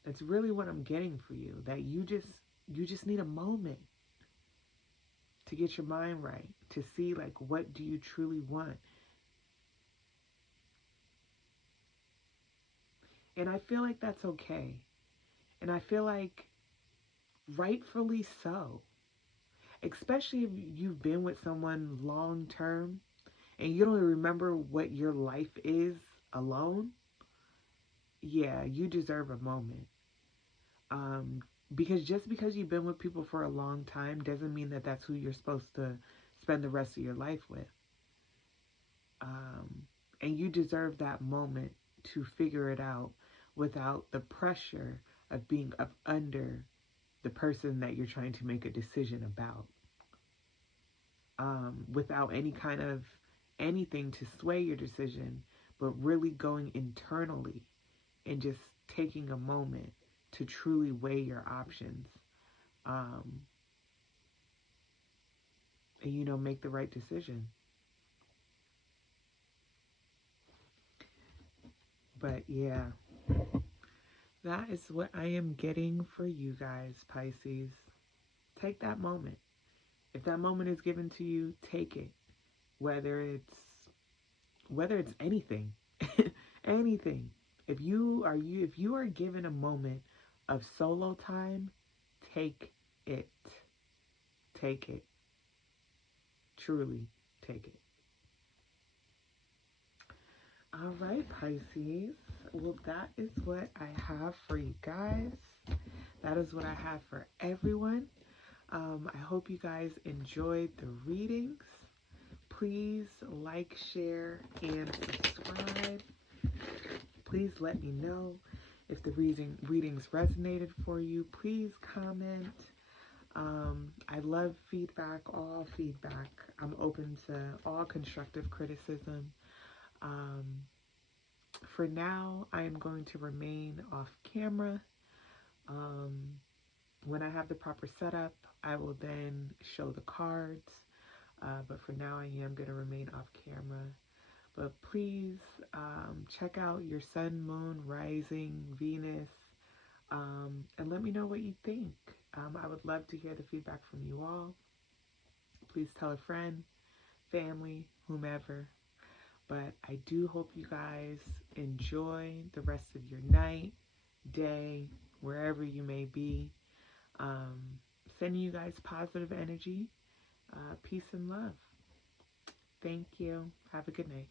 That's really what I'm getting for you. That you just need a moment to get your mind right. To see, like, what do you truly want? And I feel like that's okay. And I feel like rightfully so. Especially if you've been with someone long term and you don't remember what your life is alone. Yeah, you deserve a moment. Because just because you've been with people for a long time doesn't mean that that's who you're supposed to spend the rest of your life with. And you deserve that moment to figure it out without the pressure of being up under the person that you're trying to make a decision about. Without any kind of anything to sway your decision, but really going internally and just taking a moment to truly weigh your options, and, make the right decision. But yeah, that is what I am getting for you guys, Pisces. Take that moment. If that moment is given to you, take it. Whether it's anything, anything. If you are given a moment of solo time, take it. Take it. Truly take it. All right, Pisces. Well, that is what I have for you guys. That is what I have for everyone. I hope you guys enjoyed the readings. Please like, share, and subscribe. Please let me know if the readings resonated for you. Please comment. I love feedback, all feedback. I'm open to all constructive criticism. For now, I am going to remain off camera. When I have the proper setup, I will then show the cards. But for now, I am going to remain off camera. But please check out your sun, moon, rising, Venus, and let me know what you think. I would love to hear the feedback from you all. Please tell a friend, family, whomever. But I do hope you guys enjoy the rest of your night, day, wherever you may be. Sending you guys positive energy, peace and love. Thank you. Have a good night.